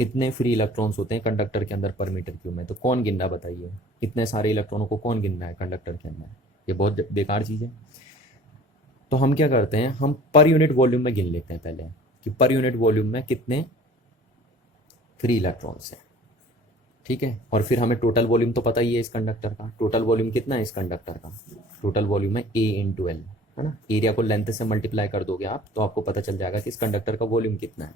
इतने फ्री इलेक्ट्रॉन्स होते हैं कंडक्टर के अंदर पर मीटर क्यूब में। तो कौन गिन रहा है बताइए, इतने सारे इलेक्ट्रॉनों को कौन गिन रहा है कंडक्टर के अंदर? ये बहुत बेकार चीज़ है। तो हम क्या करते हैं, हम पर यूनिट वॉल्यूम में गिन लेते हैं पहले कि पर यूनिट वॉल्यूम में कितने फ्री इलेक्ट्रॉन्स हैं। ठीक है, और फिर हमें टोटल वॉल्यूम तो पता ही है इस कंडक्टर का। टोटल वॉल्यूम कितना है इस कंडक्टर का? टोटल वॉल्यूम है A/L, है ना। एरिया को लेंथ से मल्टीप्लाई कर दोगे आप तो आपको पता चल जाएगा कि इस कंडक्टर का वॉल्यूम कितना है।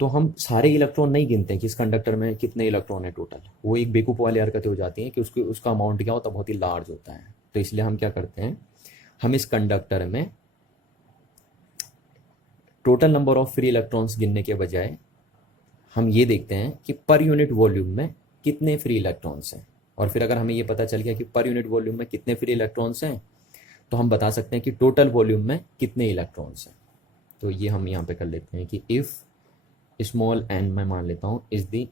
तो हम सारे इलेक्ट्रॉन नहीं गिनते हैं कि इस कंडक्टर में कितने इलेक्ट्रॉन है टोटल। वो एक बेवकूफ़ वाली हरकतें हो जाती हैं कि उसका अमाउंट क्या होता है, बहुत ही लार्ज होता है। तो इसलिए हम क्या करते हैं, हम इस कंडक्टर में total number of free electrons गिनने के बजाय हम ये देखते हैं कि पर यूनिट वॉल्यूम में कितने फ्री इलेक्ट्रॉन्स हैं। और फिर अगर हमें ये पता चल गया कि पर यूनिट वॉल्यूम में कितने फ्री इलेक्ट्रॉन्स हैं तो हम बता सकते हैं कि टोटल वॉल्यूम में कितने इलेक्ट्रॉन्स हैं। तो ये हम यहाँ पे कर लेते हैं कि इफ़ स्मॉल n मैं मान लेता हूँ is the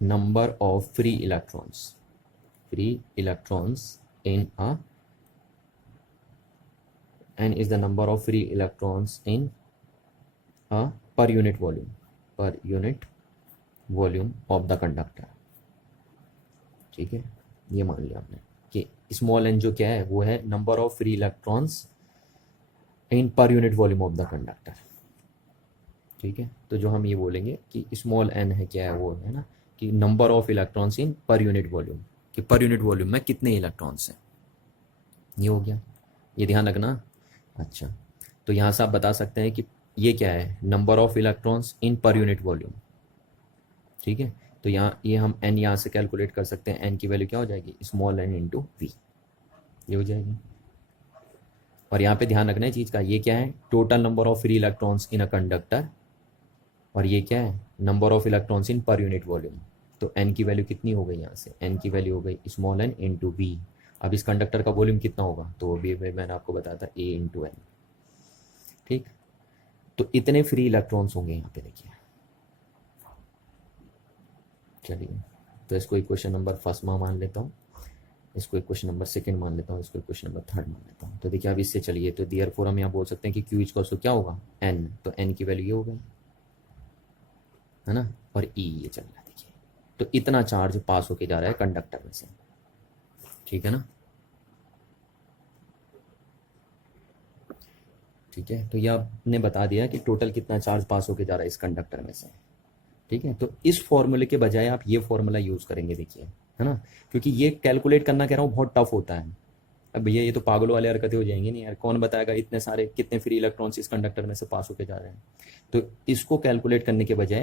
number of free electrons in a n is the number of free electrons in a per unit volume of the conductor। ठीक है, ये मान लिया आपने कि स्मॉल n जो क्या है वो है number of free electrons in per unit volume of the conductor. ठीक है, तो जो हम ये बोलेंगे कि स्मॉल n है क्या है, वो है ना कि number of electrons in per unit volume, कि पर यूनिट वॉल्यूम में कितने इलेक्ट्रॉन्स हैं। ये हो गया, ये ध्यान रखना। अच्छा, तो यहाँ से आप बता सकते हैं कि ये क्या है, number of electrons in per unit volume. ठीक है, तो यहाँ ये हम n यहाँ से कैलकुलेट कर सकते हैं। n की वैल्यू क्या हो जाएगी, स्मॉल n इंटू वी, ये हो जाएगी। और यहाँ पे ध्यान रखना है चीज़ का, ये क्या है, total number of free electrons in a conductor, और ये क्या है, number of electrons in per unit volume. तो n की वैल्यू कितनी हो गई, यहाँ से n की वैल्यू हो गई स्मॉल n इंटू वी। अब इस कंडक्टर का वॉल्यूम कितना होगा, तो वो भी मैंने आपको बताया था A/N। ठीक, तो इतने फ्री इलेक्ट्रॉन्स होंगे यहाँ पे, देखिए। चलिए, तो इसको इक्वेशन नंबर फर्स्ट में मान लेता हूँ, इसको इक्वेशन नंबर सेकंड मान लेता हूँ, इसको इक्वेशन नंबर थर्ड मान लेता हूँ। तो देखिए अब इससे चलिए, तो देयरफॉर हम यहाँ बोल सकते हैं कि Q इक्वल्स टू क्या होगा, n। तो n की वैल्यू ये हो गई, है ना, और E ये चल रहा है। देखिए, तो इतना चार्ज पास होके जा रहा है कंडक्टर में से। ठीक है ना, ठीक है, तो ये आपने बता दिया कि टोटल कितना चार्ज पास होके जा रहा है इस कंडक्टर में से। ठीक है, तो इस फॉर्मूले के बजाय आप ये फॉर्मूला यूज़ करेंगे, देखिए, है ना, क्योंकि ये कैलकुलेट करना कह रहा हूँ बहुत टफ होता है। अब भैया ये तो पागलों वाले हरकतें हो जाएंगी नहीं यार, कौन बताएगा इतने सारे कितने फ्री इलेक्ट्रॉन्स इस कंडक्टर में से पास होके जा रहे हैं। तो इसको कैलकुलेट करने के बजाय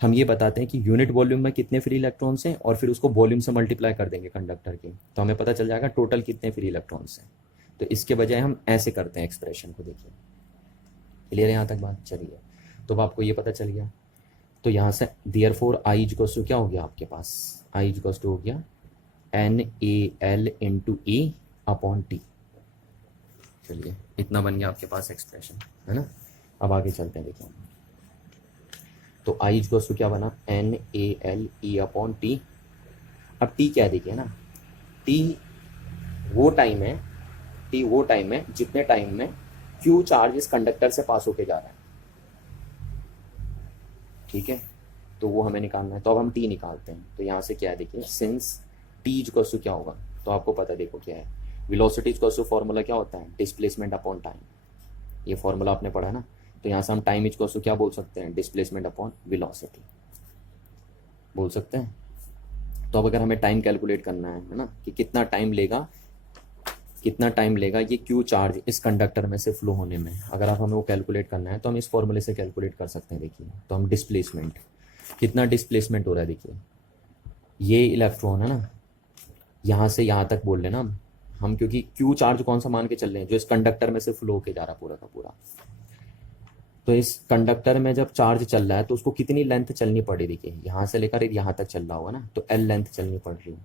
हम ये बताते हैं कि यूनिट वॉल्यूम में कितने फ्री इलेक्ट्रॉन्स हैं और फिर उसको वॉल्यूम से मल्टीप्लाई कर देंगे कंडक्टर के, तो हमें पता चल जाएगा टोटल कितने फ्री इलेक्ट्रॉन्स हैं। तो इसके बजाय हम ऐसे करते हैं एक्सप्रेशन को। देखिए, क्लियर है यहाँ तक बात? चलिए, तो अब आपको ये पता चल गया। तो यहाँ से देयरफॉर I इक्वल्स टू क्या हो गया आपके पास, I इक्वल्स टू हो गया NaL into E upon T। चलिए, इतना बन गया आपके पास एक्सप्रेशन, है ना। अब आगे चलते हैं, देखिए, तो I इक्वल्स टू क्या बना, NaL E अपॉन T। अब T क्या है, देखिए ना, T वो टाइम है जितने टाइम में Q चार्ज इस कंडक्टर से पास होके जा रहा है। ठीक है, तो वो हमें निकालना है। तो अब हम T निकालते हैं। तो यहाँ से क्या है, देखिए, सिंस T इक्वल्स टू क्या होगा, तो आपको पता है, देखो क्या है, वेलोसिटी इक्वल्स टू फॉर्मूला क्या होता है, डिस्प्लेसमेंट अपॉन टाइम। ये फॉर्मूला आपने पढ़ा ना। तो यहाँ से हम टाइम इक्वल्स टू क्या बोल सकते हैं, डिस्प्लेसमेंट अपॉन वेलोसिटी बोल सकते हैं। तो अब अगर हमें टाइम कैलकुलेट करना है ना, कि कितना टाइम लेगा ये Q चार्ज इस कंडक्टर में से फ्लो होने में, अगर आप हमें वो कैलकुलेट करना है तो हम इस फॉर्मूले से कैलकुलेट कर सकते हैं। देखिए, तो हम डिस्प्लेसमेंट, कितना डिस्प्लेसमेंट हो रहा है, देखिए, ये इलेक्ट्रॉन है ना, यहाँ से यहाँ तक बोल लेना हम, क्योंकि Q चार्ज कौन सा मान के चल रहे हैं, जो इस कंडक्टर में से फ्लो होके जा रहा पूरा का पूरा। तो इस कंडक्टर में जब चार्ज चल रहा है तो उसको कितनी लेंथ चलनी पड़ी, देखिए, यहाँ से लेकर यहाँ तक चल रहा होगा ना, तो L लेंथ चलनी पड़ रही है।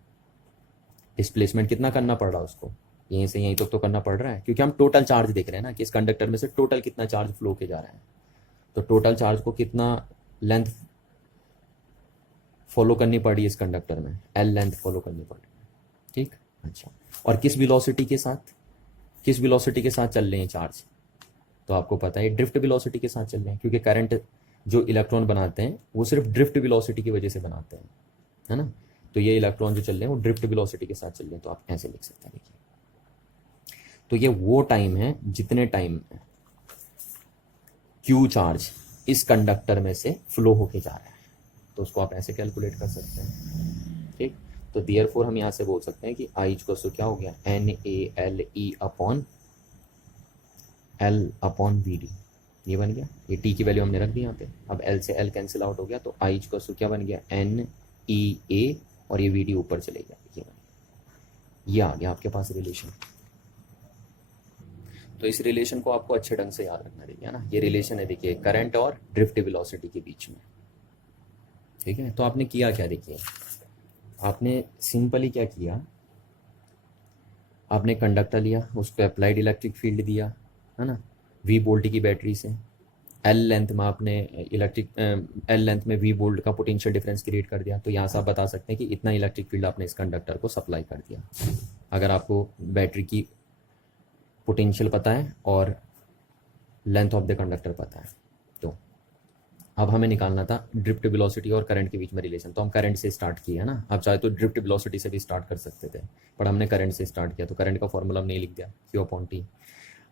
डिस्प्लेसमेंट कितना करना पड़ रहा है उसको, यहीं से यहीं तक तो करना पड़ रहा है, क्योंकि हम टोटल चार्ज देख रहे हैं ना कि इस कंडक्टर में से टोटल कितना चार्ज फ्लो के जा रहा है। तो टोटल चार्ज को कितना लेंथ फॉलो करनी पड़ी इस कंडक्टर में, एल लेंथ फॉलो करनी पड़ी। ठीक, अच्छा, और किस वेलोसिटी के साथ, किस वेलोसिटी के साथ चल रहे हैं चार्ज, तो आपको पता है ड्रिफ्ट वेलोसिटी के साथ चल रहे हैं, क्योंकि करंट जो इलेक्ट्रॉन बनाते हैं वो सिर्फ ड्रिफ्ट वेलोसिटी की वजह से बनाते हैं, है ना। तो ये इलेक्ट्रॉन जो चल रहे हैं वो ड्रिफ्ट वेलोसिटी के साथ चल रहे हैं, तो आप ऐसे लिख सकते हैं, देखिए। तो ये वो टाइम है जितने टाइम में क्यू चार्ज इस कंडक्टर में से फ्लो होके जा रहा है, तो उसको आप ऐसे कैलकुलेट कर सकते हैं। ठीक, तो देयरफॉर हम यहाँ से बोल सकते हैं कि आई इक्वल टू क्या हो गया, N A L E upon L upon V D, ये बन गया। ये टी की वैल्यू हमने रख दी यहाँ पे, अब एल से एल कैंसिल आउट हो गया, तो आई इक्वल टू क्या बन गया, एन ई ए, और ये वी डी ऊपर चले गया, ये बन गया। ये आ गया आपके पास रिलेशन। तो इस रिलेशन को आपको अच्छे ढंग से याद रखना, देखिए ना, ये रिलेशन है देखिए करंट और ड्रिफ्ट वेलोसिटी के बीच में। ठीक है, तो आपने किया क्या, देखिए आपने सिंपली क्या किया, आपने कंडक्टर लिया, उसको अप्लाइड इलेक्ट्रिक फील्ड दिया, है ना, वी वोल्ट की बैटरी से, एल लेंथ में आपने एल लेंथ में वी वोल्ट का पोटेंशियल डिफरेंस क्रिएट कर दिया। तो यहाँ से आप बता सकते हैं कि इतना इलेक्ट्रिक फील्ड आपने इस कंडक्टर को सप्लाई कर दिया, अगर आपको बैटरी की पोटेंशियल पता है और लेंथ ऑफ द कंडक्टर पता है। तो अब हमें निकालना था ड्रिफ्ट वेलोसिटी और करंट के बीच में रिलेशन, तो हम करंट से स्टार्ट किया है ना। आप चाहे तो ड्रिफ्ट वेलोसिटी से भी स्टार्ट कर सकते थे, पर हमने करंट से स्टार्ट किया, तो करंट का फॉर्मूला हमने लिख दिया, क्यू अपॉन टी।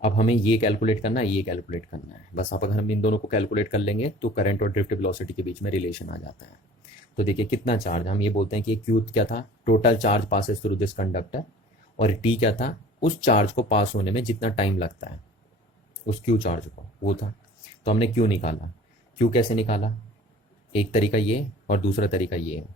अब हमें ये कैलकुलेट करना है, ये कैलकुलेट करना है, बस आप अगर हम इन दोनों को कैलकुलेट कर लेंगे तो करंट और ड्रिफ्ट वेलोसिटी के बीच में रिलेशन आ जाता है। तो देखिए कितना चार्ज, हम ये बोलते हैं कि क्यू क्या था, total charge passes through this conductor, और टी क्या था, उस चार्ज को पास होने में जितना टाइम लगता है उस क्यू चार्ज को, वो था। तो हमने क्यू निकाला। क्यू कैसे निकाला, एक तरीका ये और दूसरा तरीका ये है।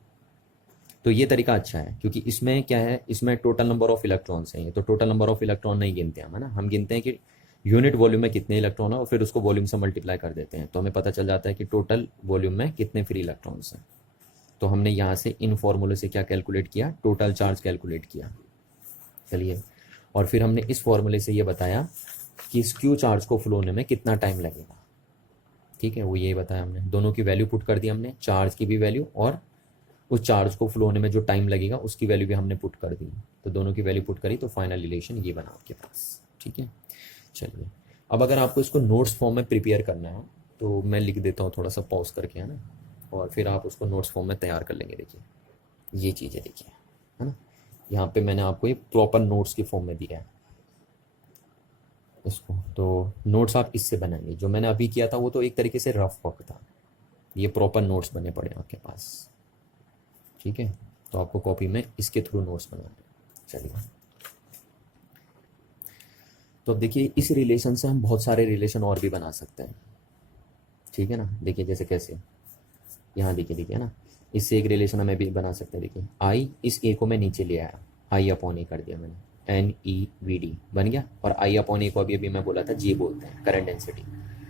तो ये तरीका अच्छा है क्योंकि इसमें क्या है, इसमें टोटल नंबर ऑफ इलेक्ट्रॉन्स हैं, तो टोटल नंबर ऑफ इलेक्ट्रॉन नहीं गिनते हम, है ना, हम गिनते हैं कि यूनिट वॉल्यूम में कितने इलेक्ट्रॉन है और फिर उसको वॉल्यूम से मल्टीप्लाई कर देते हैं, तो हमें पता चल जाता है कि टोटल वॉल्यूम में कितने फ्री इलेक्ट्रॉन्स हैं। तो हमने यहाँ से इन फॉर्मूले से क्या कैलकुलेट किया, टोटल चार्ज कैलकुलेट किया। चलिए, और फिर हमने इस फॉर्मूले से ये बताया कि इस क्यू चार्ज को फ्लो होने में कितना टाइम लगेगा। ठीक है, वो यही बताया हमने, दोनों की वैल्यू पुट कर दी हमने, चार्ज की भी वैल्यू और उस चार्ज को फ्लो होने में जो टाइम लगेगा उसकी वैल्यू भी हमने पुट कर दी। तो दोनों की वैल्यू पुट करी तो फाइनल रिलेशन ये बना आपके पास। ठीक है, चलिए अब अगर आपको इसको नोट्स फॉर्म में प्रिपेयर करना है तो मैं लिख देता हूँ थोड़ा सा पॉज करके, है ना, और फिर आप उसको नोट्स फॉर्म में तैयार कर लेंगे। देखिए ये चीज़ है, देखिए, है ना, यहाँ पे मैंने आपको ये प्रॉपर नोट्स की फॉर्म में दिया है इसको। तो नोट्स आप इससे बनाएंगे, जो मैंने अभी किया था वो तो एक तरीके से रफ वर्क था, ये प्रॉपर नोट्स बने पड़े आपके पास। ठीक है, तो आपको कॉपी में इसके थ्रू नोट्स बनाने। चलिए, तो अब देखिए इस रिलेशन से हम बहुत सारे रिलेशन और भी बना सकते हैं। ठीक है ना, देखिए जैसे कैसे, यहाँ देखिए, देखिए ना, इससे एक रिलेशन हमें भी बना सकते हैं। देखिए आई, इस ए को मैं नीचे ले आया, आई अपॉन ए कर दिया मैंने, एन ई वी डी बन गया, और आई अपॉन ए को अभी अभी मैं बोला था जी बोलते हैं, करंट डेंसिटी,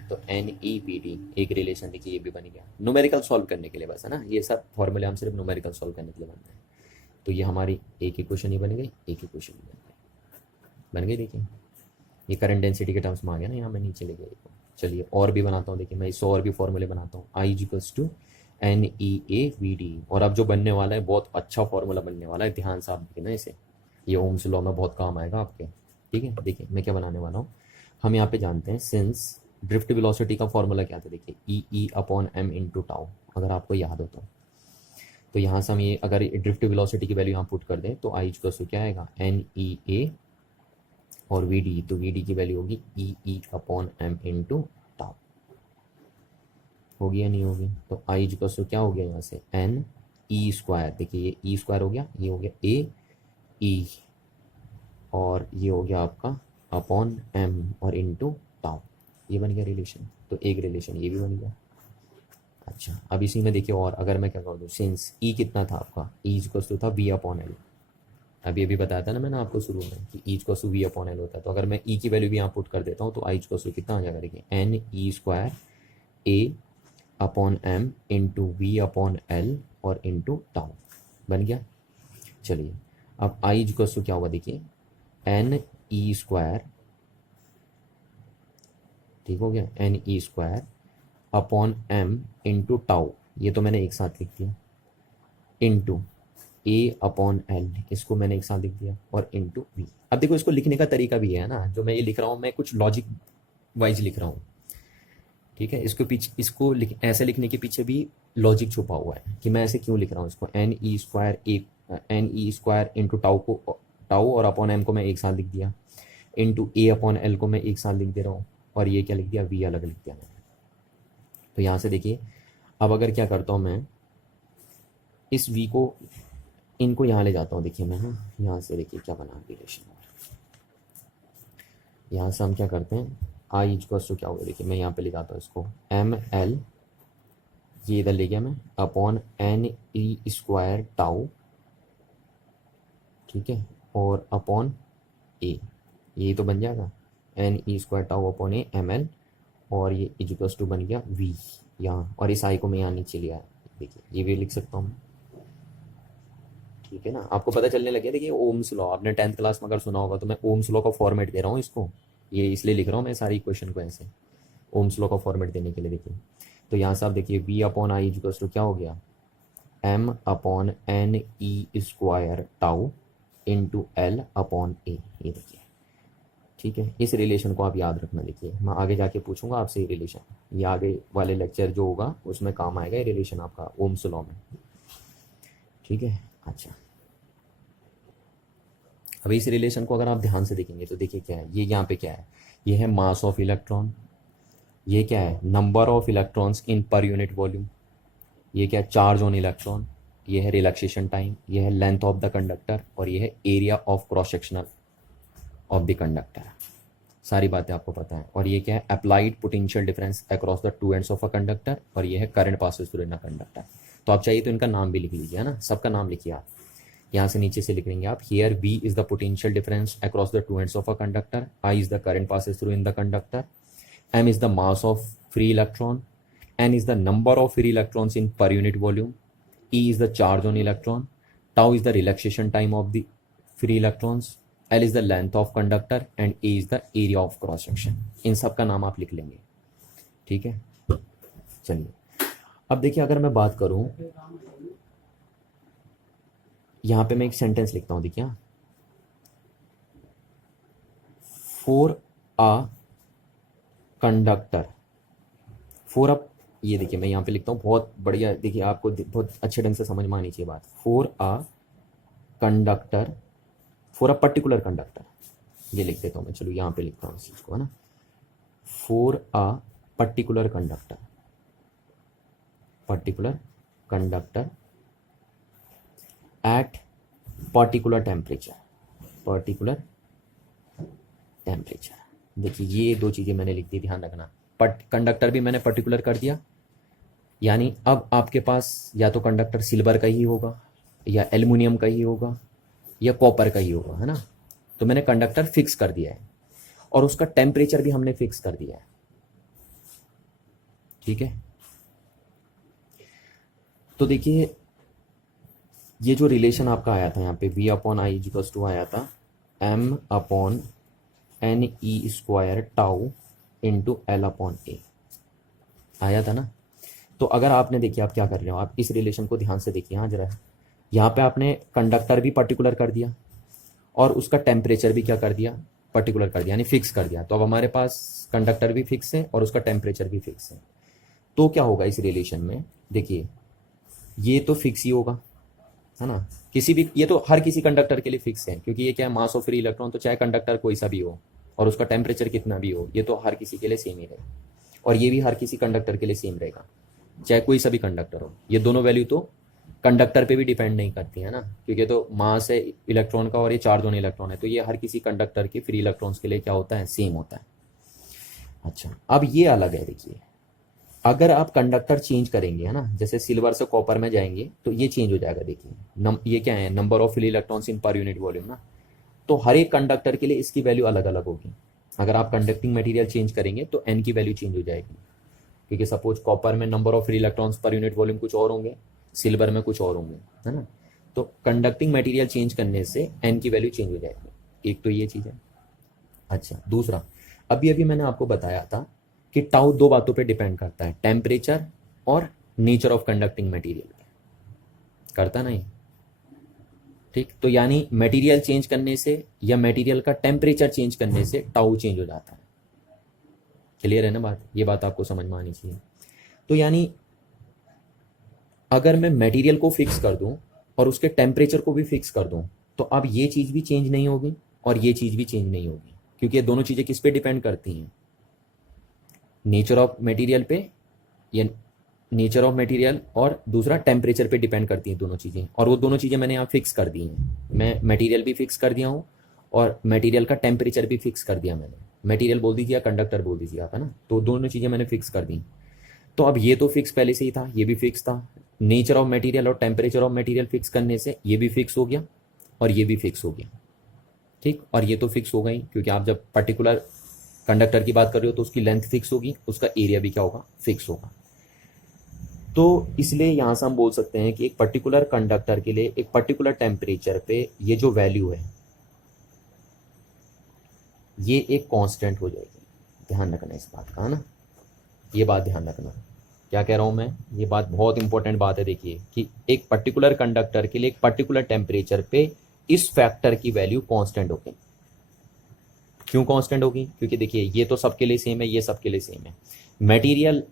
तो एन ई वी डी एक रिलेशन, देखिए ये भी बन गया न्यूमेरिकल सॉल्व करने के लिए, बस, है ना, ये सब फॉर्मूले हम सिर्फ न्यूमेरिकल सॉल्व करने के लिए बनते हैं। तो ये हमारी एक इक्वेशन ही बन गई, एक इक्वेशन ही बन गई, देखिए ये करंट डेंसिटी के टर्म्स में आ गया ना, यहाँ मैं नीचे ले गया इसको। चलिए और भी बनाता हूँ, देखिए मैं इससे और भी फॉर्मूले बनाता हूँ, I equals to n e A v d, और अब जो बनने वाला है बहुत अच्छा फॉर्मूला बनने वाला है, ध्यान से आप देखना इसे, ये ओम्स लॉ में बहुत काम आएगा आपके। ठीक है, देखिए मैं क्या बनाने वाला हूँ, हम यहाँ पे जानते हैं सिंस ड्रिफ्ट वेलोसिटी का फॉर्मूला क्या था, देखिए e E upon M into tau, अगर आपको याद हो तो यहाँ से हम ये अगर ड्रिफ्ट वेलोसिटी की वैल्यू यहाँ पुट कर दें तो आई इक्वल्स टू क्या आएगा, एन ई ए और वी डी, तो वी डी की वैल्यू होगी e E upon M into tau, होगी या नहीं होगी। तो आई इक्वल्स टू क्या हो गया यहाँ से, एन ई स्क्वायर, देखिए ये ई स्क्वायर हो गया, ये हो गया ए ई, और ये हो गया आपका अपॉन एम और इंटू टाउ, ये बन गया रिलेशन। तो एक रिलेशन ये भी बन गया। अच्छा, अब इसी में देखिए, और अगर मैं क्या कर दूँ, सिंस ई कितना था आपका, ई इक्वल्स टू था वी अपॉन एल, अभी अभी बताया था ना मैंने आपको शुरू में कि E equals to V upon L होता है, तो अगर मैं ई की वैल्यू भी यहाँ पुट कर देता हूँ तो आई इक्वल्स टू कितना आ जाएगा, देखिए N E square A upon M into V upon L और इंटू टाउ, बन गया। चलिए अब आई इक्वल्स टू क्या होगा, देखिए एन ई स्क्वायर, ठीक हो गया, एन ई square upon M into tau, ये तो मैंने एक साथ लिख दिया, इंटू ए अपॉन एल, इसको मैंने एक साथ लिख दिया, और इंटू वी। अब देखो इसको लिखने का तरीका भी है ना, जो मैं ये लिख रहा हूँ मैं कुछ लॉजिक वाइज लिख रहा हूँ, ठीक है। इसको पीछे इसको ऐसे लिखने के पीछे भी लॉजिक छुपा हुआ है कि मैं ऐसे क्यों लिख रहा हूँ इसको, एन ई स्क्वायर इंटू टाउ को, टाउ और अपॉन एम को मैं एक साथ लिख दिया, इंटू ए अपॉन एल को मैं एक साथ लिख दे रहा हूँ, और ये क्या लिख दिया, वी अलग लिख दिया मैंने। तो यहाँ से देखिए, अब अगर क्या करता हूँ मैं, इस वी को, इनको यहाँ ले जाता हूँ, देखिए मैं यहाँ से देखिए क्या बना रिलेशन। यहाँ से हम क्या करते हैं, आई इक्वल्स टू क्या होगा, देखिए मैं यहाँ पे ले जाता हूँ इसको, एम एल, ये इधर ले गया मैं, upon N E square tau, ठीक है, और अपॉन ए, ये तो बन जाएगा N E square tau upon A M L, और ये इक्वल्स टू बन गया वी यहाँ, और इस आई को मैं यहाँ नीचे लिया, देखिए ये भी लिख सकता हूँ, ठीक है ना। आपको पता चलने लगे, देखिए ओम्स लॉ आपने 10th क्लास में अगर सुना होगा, तो मैं ओम्स लॉ का फॉर्मेट दे रहा हूँ इसको, ये इसलिए लिख रहा हूँ मैं सारी इक्वेशन को ऐसे, ओम्स लॉ का फॉर्मेट देने के लिए। देखिए तो यहाँ से आप देखिए V upon I equals to क्या हो गया, m upon N E square tau into l upon A, ये देखिए, ठीक है। इस रिलेशन को आप याद रखना, देखिए मैं आगे जाके पूछूंगा आपसे ये रिलेशन, ये आगे वाले लेक्चर जो होगा उसमें काम आएगा ये रिलेशन आपका ओम्स लॉ में, ठीक है। अच्छा, अब इस रिलेशन को अगर आप ध्यान से देखेंगे तो देखिए क्या है, ये यहाँ पे क्या है, ये है मास ऑफ इलेक्ट्रॉन, ये क्या है, number of electrons in per unit volume, ये क्या है, चार्ज ऑन इलेक्ट्रॉन, ये है रिलैक्सेशन टाइम, ये है लेंथ ऑफ द कंडक्टर, और ये है area of cross sectional of the conductor. सारी बातें आपको पता है। और ये क्या है, applied potential difference across the two ends of a conductor, और ये है current passes through in a conductor. तो आप चाहिए तो इनका नाम भी लिख लीजिए, है ना, सबका नाम लिखिए आप, यहाँ से नीचे से लिख लेंगे आप, here V is the potential difference across the two ends of a conductor, I is the current passes through in the conductor, M is the mass of free electron, N is the number of free electrons in per unit volume, E is the charge on electron, tau is the relaxation time of the free electrons, L is the length of conductor, and A is the area of cross section. इन सब का नाम आप लिख लेंगे, ठीक है। चलिए अब देखिए, अगर मैं बात करूं, यहाँ पे मैं एक सेंटेंस लिखता हूँ, देखिए, for a conductor, for a, ये देखिए मैं यहाँ पे लिखता हूँ, बहुत बढ़िया, देखिए आपको बहुत अच्छे ढंग से समझ में आनी चाहिए बात, for a conductor, for a particular conductor, ये लिख देता हूँ मैं, चलो यहाँ पे लिखता हूँ इस चीज़ को, है ना, for a particular conductor, particular conductor at particular temperature, particular temperature. देखिए ये दो चीज़ें मैंने लिख दी, ध्यान रखना, कंडक्टर भी मैंने पर्टिकुलर कर दिया, यानी अब आपके पास या तो कंडक्टर सिल्वर का ही होगा, या एल्युमिनियम का ही होगा, या कॉपर का ही होगा, है ना। तो मैंने कंडक्टर फिक्स कर दिया है, और उसका टेम्परेचर भी हमने फिक्स कर दिया है, ठीक है। तो देखिए ये जो रिलेशन आपका आया था यहाँ पे, V upon I equals to आया था M upon N E square tau into l upon A, आया था ना। तो अगर आपने, देखिए आप क्या कर रहे हो, आप इस रिलेशन को ध्यान से देखिए, हाँ जरा, यहाँ पे आपने कंडक्टर भी पर्टिकुलर कर दिया, और उसका टेम्परेचर भी क्या कर दिया, पर्टिकुलर कर दिया, यानी फिक्स कर दिया। तो अब हमारे पास कंडक्टर भी फिक्स है और उसका टेम्परेचर भी फिक्स है। तो क्या होगा इस रिलेशन में, देखिए ये तो फिक्स ही होगा, है ना, किसी भी, ये तो हर किसी कंडक्टर के लिए फिक्स है, क्योंकि ये क्या है, मास ऑफ फ्री इलेक्ट्रॉन, तो चाहे कंडक्टर कोई सा भी हो और उसका टेम्परेचर कितना भी हो, ये तो हर किसी के लिए सेम ही रहेगा, और ये भी हर किसी कंडक्टर के लिए सेम रहेगा, चाहे कोई सा भी कंडक्टर हो। ये दोनों वैल्यू तो कंडक्टर पे भी डिपेंड नहीं करती है ना, क्योंकि तो मास है इलेक्ट्रॉन का और ये चार्ज ऑन इलेक्ट्रॉन है, तो ये हर किसी कंडक्टर के फ्री इलेक्ट्रॉन्स के लिए क्या होता है, सेम होता है। अच्छा, अब ये अलग है, देखिए अगर आप कंडक्टर चेंज करेंगे, है ना, जैसे सिल्वर से कॉपर में जाएंगे तो ये चेंज हो जाएगा। देखिए ये क्या है, number of free electrons in per unit volume ना, तो हर एक कंडक्टर के लिए इसकी वैल्यू अलग अलग होगी। अगर आप कंडक्टिंग मटेरियल चेंज करेंगे तो एन की वैल्यू चेंज हो जाएगी, क्योंकि सपोज कॉपर में number of free electrons per unit volume कुछ और होंगे, सिल्वर में कुछ और होंगे, है ना। तो कंडक्टिंग मटेरियल चेंज करने से एन की वैल्यू चेंज हो जाएगी, एक तो ये चीज़ है। अच्छा, दूसरा, अभी अभी मैंने आपको बताया था कि टाउ दो बातों पे डिपेंड करता है, टेम्परेचर और नेचर ऑफ कंडक्टिंग मटेरियल पे। करता नहीं। ठीक, तो यानी मटेरियल चेंज करने से या मटेरियल का टेम्परेचर चेंज करने से टाउ चेंज हो जाता है। क्लियर है ना बात? ये बात आपको समझ में आनी चाहिए। तो यानी अगर मैं मटेरियल को फिक्स कर दूं और उसके टेम्परेचर को भी फिक्स कर दूं तो अब ये चीज़ भी चेंज नहीं होगी और ये चीज़ भी चेंज नहीं होगी, क्योंकि ये दोनों चीज़ें किस पे डिपेंड करती हैं? नेचर ऑफ मटेरियल पे, या नेचर ऑफ मटेरियल और दूसरा टेम्परेचर पे डिपेंड करती हैं दोनों चीज़ें। और वो दोनों चीज़ें मैंने यहाँ फिक्स कर दी हैं। मैं मटेरियल भी फिक्स कर दिया हूँ और मटेरियल का टेम्परेचर भी फिक्स कर दिया मैंने। मटेरियल बोल दीजिए या कंडक्टर बोल दीजिए आप, है ना? तो दोनों चीज़ें मैंने फिक्स कर दी। तो अब ये तो फिक्स पहले से ही था, ये भी फिक्स था। नेचर ऑफ मटेरियल और टेम्परेचर ऑफ मटेरियल फिक्स करने से ये भी फिक्स हो गया और ये भी फिक्स हो गया। ठीक, और ये तो फिक्स हो गई, क्योंकि आप जब पर्टिकुलर कंडक्टर की बात कर रहे हो तो उसकी लेंथ फिक्स होगी, उसका एरिया भी क्या होगा? फिक्स होगा। तो इसलिए यहाँ से हम बोल सकते हैं कि एक पर्टिकुलर कंडक्टर के लिए एक पर्टिकुलर टेम्परेचर पे ये जो वैल्यू है ये एक कांस्टेंट हो जाएगी। ध्यान रखना इस बात का, है ना? ये बात ध्यान रखना। क्या कह रहा हूँ मैं? ये बात बहुत इंपॉर्टेंट बात है। देखिए कि एक पर्टिकुलर कंडक्टर के लिए एक पर्टिकुलर टेम्परेचर पे इस फैक्टर की वैल्यू कांस्टेंट होगी। क्यों कांस्टेंट होगी? क्योंकि देखिए ये तो सबके लिए सेम है, ये सबके लिए सेम है। Material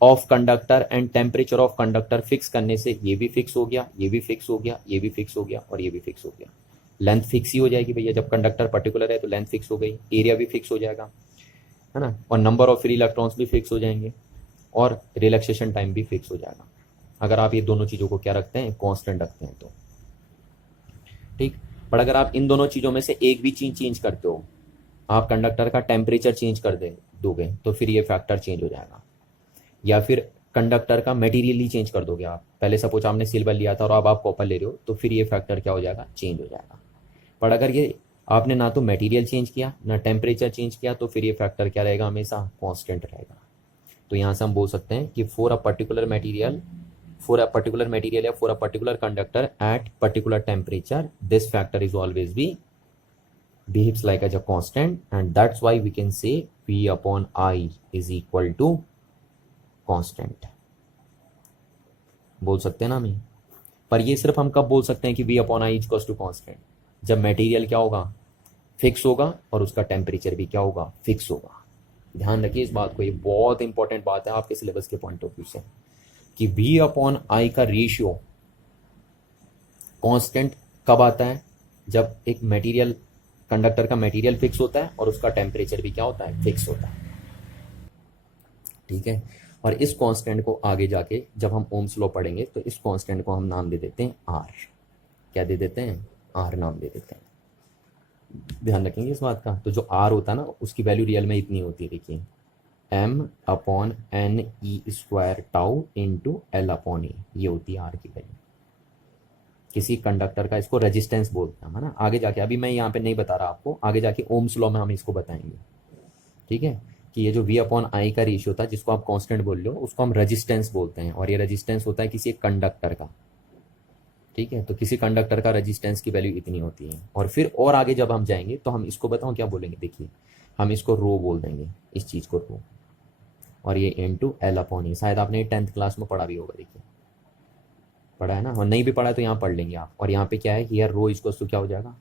of conductor and temperature of conductor fix करने से ये भी फिक्स हो गया, ये भी फिक्स हो गया, ये भी फिक्स हो गया और ये भी फिक्स हो गया। लेंथ फिक्स ही हो जाएगी भैया, जब कंडक्टर पर्टिकुलर है तो लेंथ फिक्स हो गई, एरिया भी फिक्स हो जाएगा, है ना? और नंबर ऑफ फ्री इलेक्ट्रॉन्स भी फिक्स हो जाएंगे और रिलैक्सेशन टाइम भी फिक्स हो जाएगा, अगर आप ये दोनों चीज़ों को क्या रखते हैं? कांस्टेंट रखते हैं तो। ठीक, पर अगर आप इन दोनों चीज़ों में से एक भी चीज़ चेंज करते हो, आप कंडक्टर का टेम्परेचर चेंज कर दोगे तो फिर ये फैक्टर चेंज हो जाएगा। या फिर कंडक्टर का मटेरियल ही चेंज कर दोगे आप, पहले सपोज आपने सिल्वर लिया था और अब आप कॉपर ले रहे हो, तो फिर ये फैक्टर क्या हो जाएगा? चेंज हो जाएगा। पर अगर ये आपने ना तो मटेरियल चेंज किया ना टेम्परेचर चेंज किया तो फिर ये फैक्टर क्या रहेगा? हमेशा कांस्टेंट रहेगा। तो यहाँ से हम बोल सकते हैं कि फॉर अ पर्टिकुलर मटेरियल या for a particular conductor at particular temperature this factor is always be behaves like as a constant, and that's why we can say V upon I is equal to constant। बोल सकते हैं ना हम? पर ये सिर्फ हम कब बोल सकते हैं कि V upon I is equals to constant? जब मटेरियल क्या होगा? फिक्स होगा और उसका टेम्परेचर भी क्या होगा? फिक्स होगा। ध्यान रखिए इस बात को, ये बहुत इंपॉर्टेंट बात है आपके सिलेबस के पॉइंट ऑफ व्यू से, कि V अपॉन I का रेशियो कांस्टेंट कब आता है? जब एक मटेरियल, कंडक्टर का मटेरियल फिक्स होता है और उसका टेम्परेचर भी क्या होता है? फिक्स होता है। ठीक है, और इस कांस्टेंट को आगे जाके जब हम ओम्स लॉ पढ़ेंगे तो इस कांस्टेंट को हम नाम दे देते हैं आर। क्या दे देते हैं? आर नाम दे देते हैं। ध्यान रखेंगे इस बात का। तो जो आर होता है ना, उसकी वैल्यू रियल में इतनी होती है, देखिए m upon N E square tau into l upon A, ये होती है आर की वैल्यू किसी कंडक्टर का। इसको रेजिस्टेंस बोलते हैं, है ना? आगे जाके, अभी मैं यहाँ पे नहीं बता रहा आपको, आगे जाके ओम्स लॉ में हम इसको बताएंगे। ठीक है, कि ये जो V अपॉन आई का रेशियो था जिसको आप कांस्टेंट बोल रहे हो, उसको हम रेजिस्टेंस बोलते हैं, और ये रेजिस्टेंस होता है किसी एक कंडक्टर का। ठीक है, तो किसी कंडक्टर का रेजिस्टेंस की वैल्यू इतनी होती है। और फिर और आगे जब हम जाएंगे तो हम इसको बताओ क्या बोलेंगे? देखिए हम इसको रो बोल देंगे, इस चीज़ को रो, और ये इंटू एल अपॉन ए। शायद आपने 10th क्लास में पढ़ा भी होगा, देखिए पढ़ा है ना? और नहीं भी पढ़ा है तो यहाँ पढ़ लेंगे आप। और यहाँ पे क्या है? हियर रो इक्वल्स टू क्या हो जाएगा?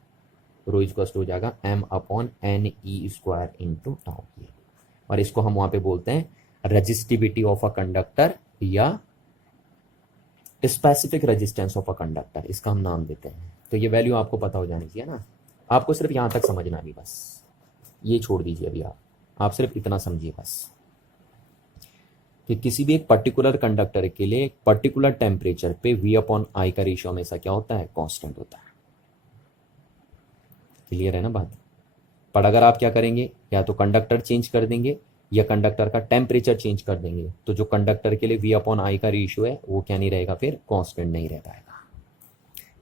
रो इक्वल्स टू हो जाएगा m upon N E square into tau. और इसको हम वहाँ पे बोलते हैं रेजिस्टिविटी ऑफ अ कंडक्टर या specific resistance of a conductor, इसका हम नाम देते हैं। तो ये वैल्यू आपको पता हो जानी चाहिए ना। आपको सिर्फ यहाँ तक समझना है, बस ये छोड़ दीजिए अभी, आप सिर्फ इतना समझिए बस कि किसी भी एक पर्टिकुलर कंडक्टर के लिए एक पर्टिकुलर टेम्परेचर पे V अपॉन आई का रेशियो हमेशा क्या होता है? कांस्टेंट होता है। क्लियर है ना बात? पर अगर आप क्या करेंगे, या तो कंडक्टर चेंज कर देंगे या कंडक्टर का टेम्परेचर चेंज कर देंगे, तो जो कंडक्टर के लिए V अपॉन आई का रेशियो है वो क्या नहीं रहेगा? फिर कांस्टेंट नहीं रह पाएगा।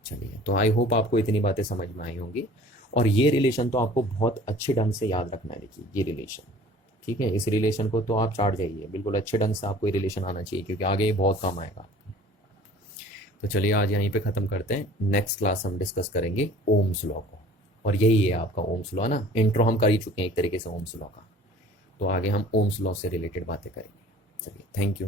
चलिए, तो आई होप आपको इतनी बातें समझ में आई होंगी। और ये रिलेशन तो आपको बहुत अच्छे ढंग से याद रखना है। देखिए ये रिलेशन, ठीक है, इस रिलेशन को तो आप चाट जाइए बिल्कुल अच्छे ढंग से, आपको ये रिलेशन आना चाहिए क्योंकि आगे ये बहुत काम आएगा। तो चलिए आज यहीं पे ख़त्म करते हैं। नेक्स्ट क्लास हम डिस्कस करेंगे ओम्स लॉ को, और यही है आपका ओम्स लॉ ना। इंट्रो हम कर ही चुके हैं एक तरीके से ओम्स लॉ का, तो आगे हम ओम्स लॉ से रिलेटेड बातें करेंगे। चलिए, थैंक यू।